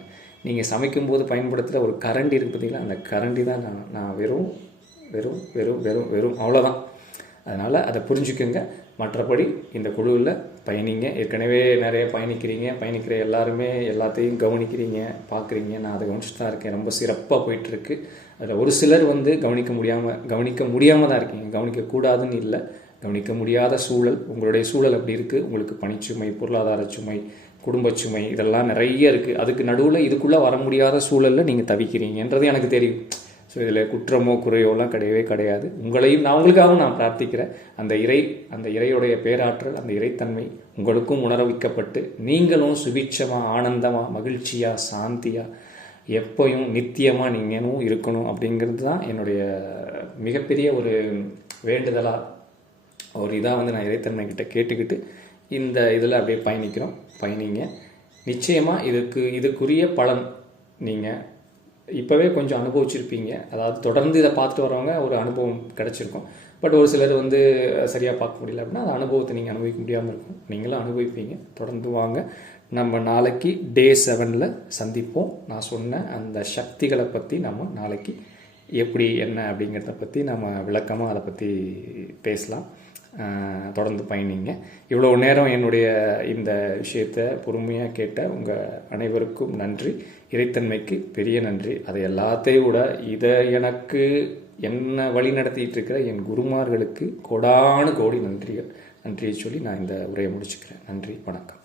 நீங்கள் சமைக்கும்போது பயன்படுத்துகிற ஒரு கரண்டி இருக்குது பார்த்தீங்களா, அந்த கரண்டி தான் நான் வெறும் வெறும் வெறும் வெறும் வெறும் அவ்வளோதான். அதனால் அதை புரிஞ்சுக்கோங்க. மற்றபடி இந்த குழுவில் பயணிங்க. ஏற்கனவே நிறைய பயணிக்கிற எல்லாருமே எல்லாத்தையும் கவனிக்கிறீங்க, பார்க்குறீங்க. நான் அதை கவனிச்சுட்டு தான் இருக்கேன். ரொம்ப சிறப்பாக போயிட்டுருக்கு. அதில் ஒரு சிலர் வந்து கவனிக்க முடியாமல் தான் இருக்கீங்க. கவனிக்கக்கூடாதுன்னு இல்லை, கவனிக்க முடியாத சூழல், உங்களுடைய சூழல் அப்படி இருக்குது. உங்களுக்கு பணிச்சுமை, பொருளாதார சுமை, குடும்ப சுமை, இதெல்லாம் நிறைய இருக்குது. அதுக்கு நடுவில் இதுக்குள்ளே வர முடியாத சூழலில் நீங்கள் தவிக்கிறீங்கன்றது எனக்கு தெரியும். ஸோ இதில் குற்றமோ குறையோலாம் கிடையாது. நான் உங்களுக்காகவும் நான் பிரார்த்திக்கிறேன். அந்த இறையுடைய பேராற்றல், அந்த இறைத்தன்மை உங்களுக்கும் உணரவிக்கப்பட்டு நீங்களும் சுபிட்சமாக, ஆனந்தமாக, மகிழ்ச்சியாக, சாந்தியாக, எப்போயும் நித்தியமாக நீங்களும் இருக்கணும் அப்படிங்கிறது தான் என்னுடைய மிகப்பெரிய ஒரு வேண்டுதலாக, ஒரு இதாக வந்து நான் இறைத்தன்மைக்கிட்ட கேட்டுக்கிட்டு இந்த இதில் அப்படியே பயணிங்க. நிச்சயமாக இதுக்குரிய பலன் நீங்கள் இப்போவே கொஞ்சம் அனுபவிச்சிருப்பீங்க. அதாவது தொடர்ந்து இதை பார்த்துட்டு வரவங்க ஒரு அனுபவம் கிடச்சிருக்கும். பட் ஒரு சிலர் வந்து சரியாக பார்க்க முடியல அப்படின்னா அந்த அனுபவத்தை நீங்கள் அனுபவிக்க முடியாமல் இருக்கும். நீங்களும் அனுபவிப்பீங்க. தொடர்ந்து வாங்க. நம்ம நாளைக்கு டே 7 சந்திப்போம். நான் சொன்ன அந்த சக்திகளை பற்றி நம்ம நாளைக்கு எப்படி என்ன அப்படிங்கிறத பற்றி நம்ம விளக்கமாக அதை பற்றி பேசலாம். தொடர்ந்து பயணிங்க. இவ்வளோ நேரம் என்னுடைய இந்த விஷயத்தை பொறுமையாக கேட்ட உங்கள் அனைவருக்கும் நன்றி. இறைத்தன்மைக்கு பெரிய நன்றி. அதை எல்லாத்தையும் விட இதை எனக்கு என்ன வழி நடத்திட்டு இருக்கிற என் குருமார்களுக்கு கோடானு கோடி நன்றியை சொல்லி நான் இந்த உரையை முடிச்சுக்கிறேன். நன்றி, வணக்கம்.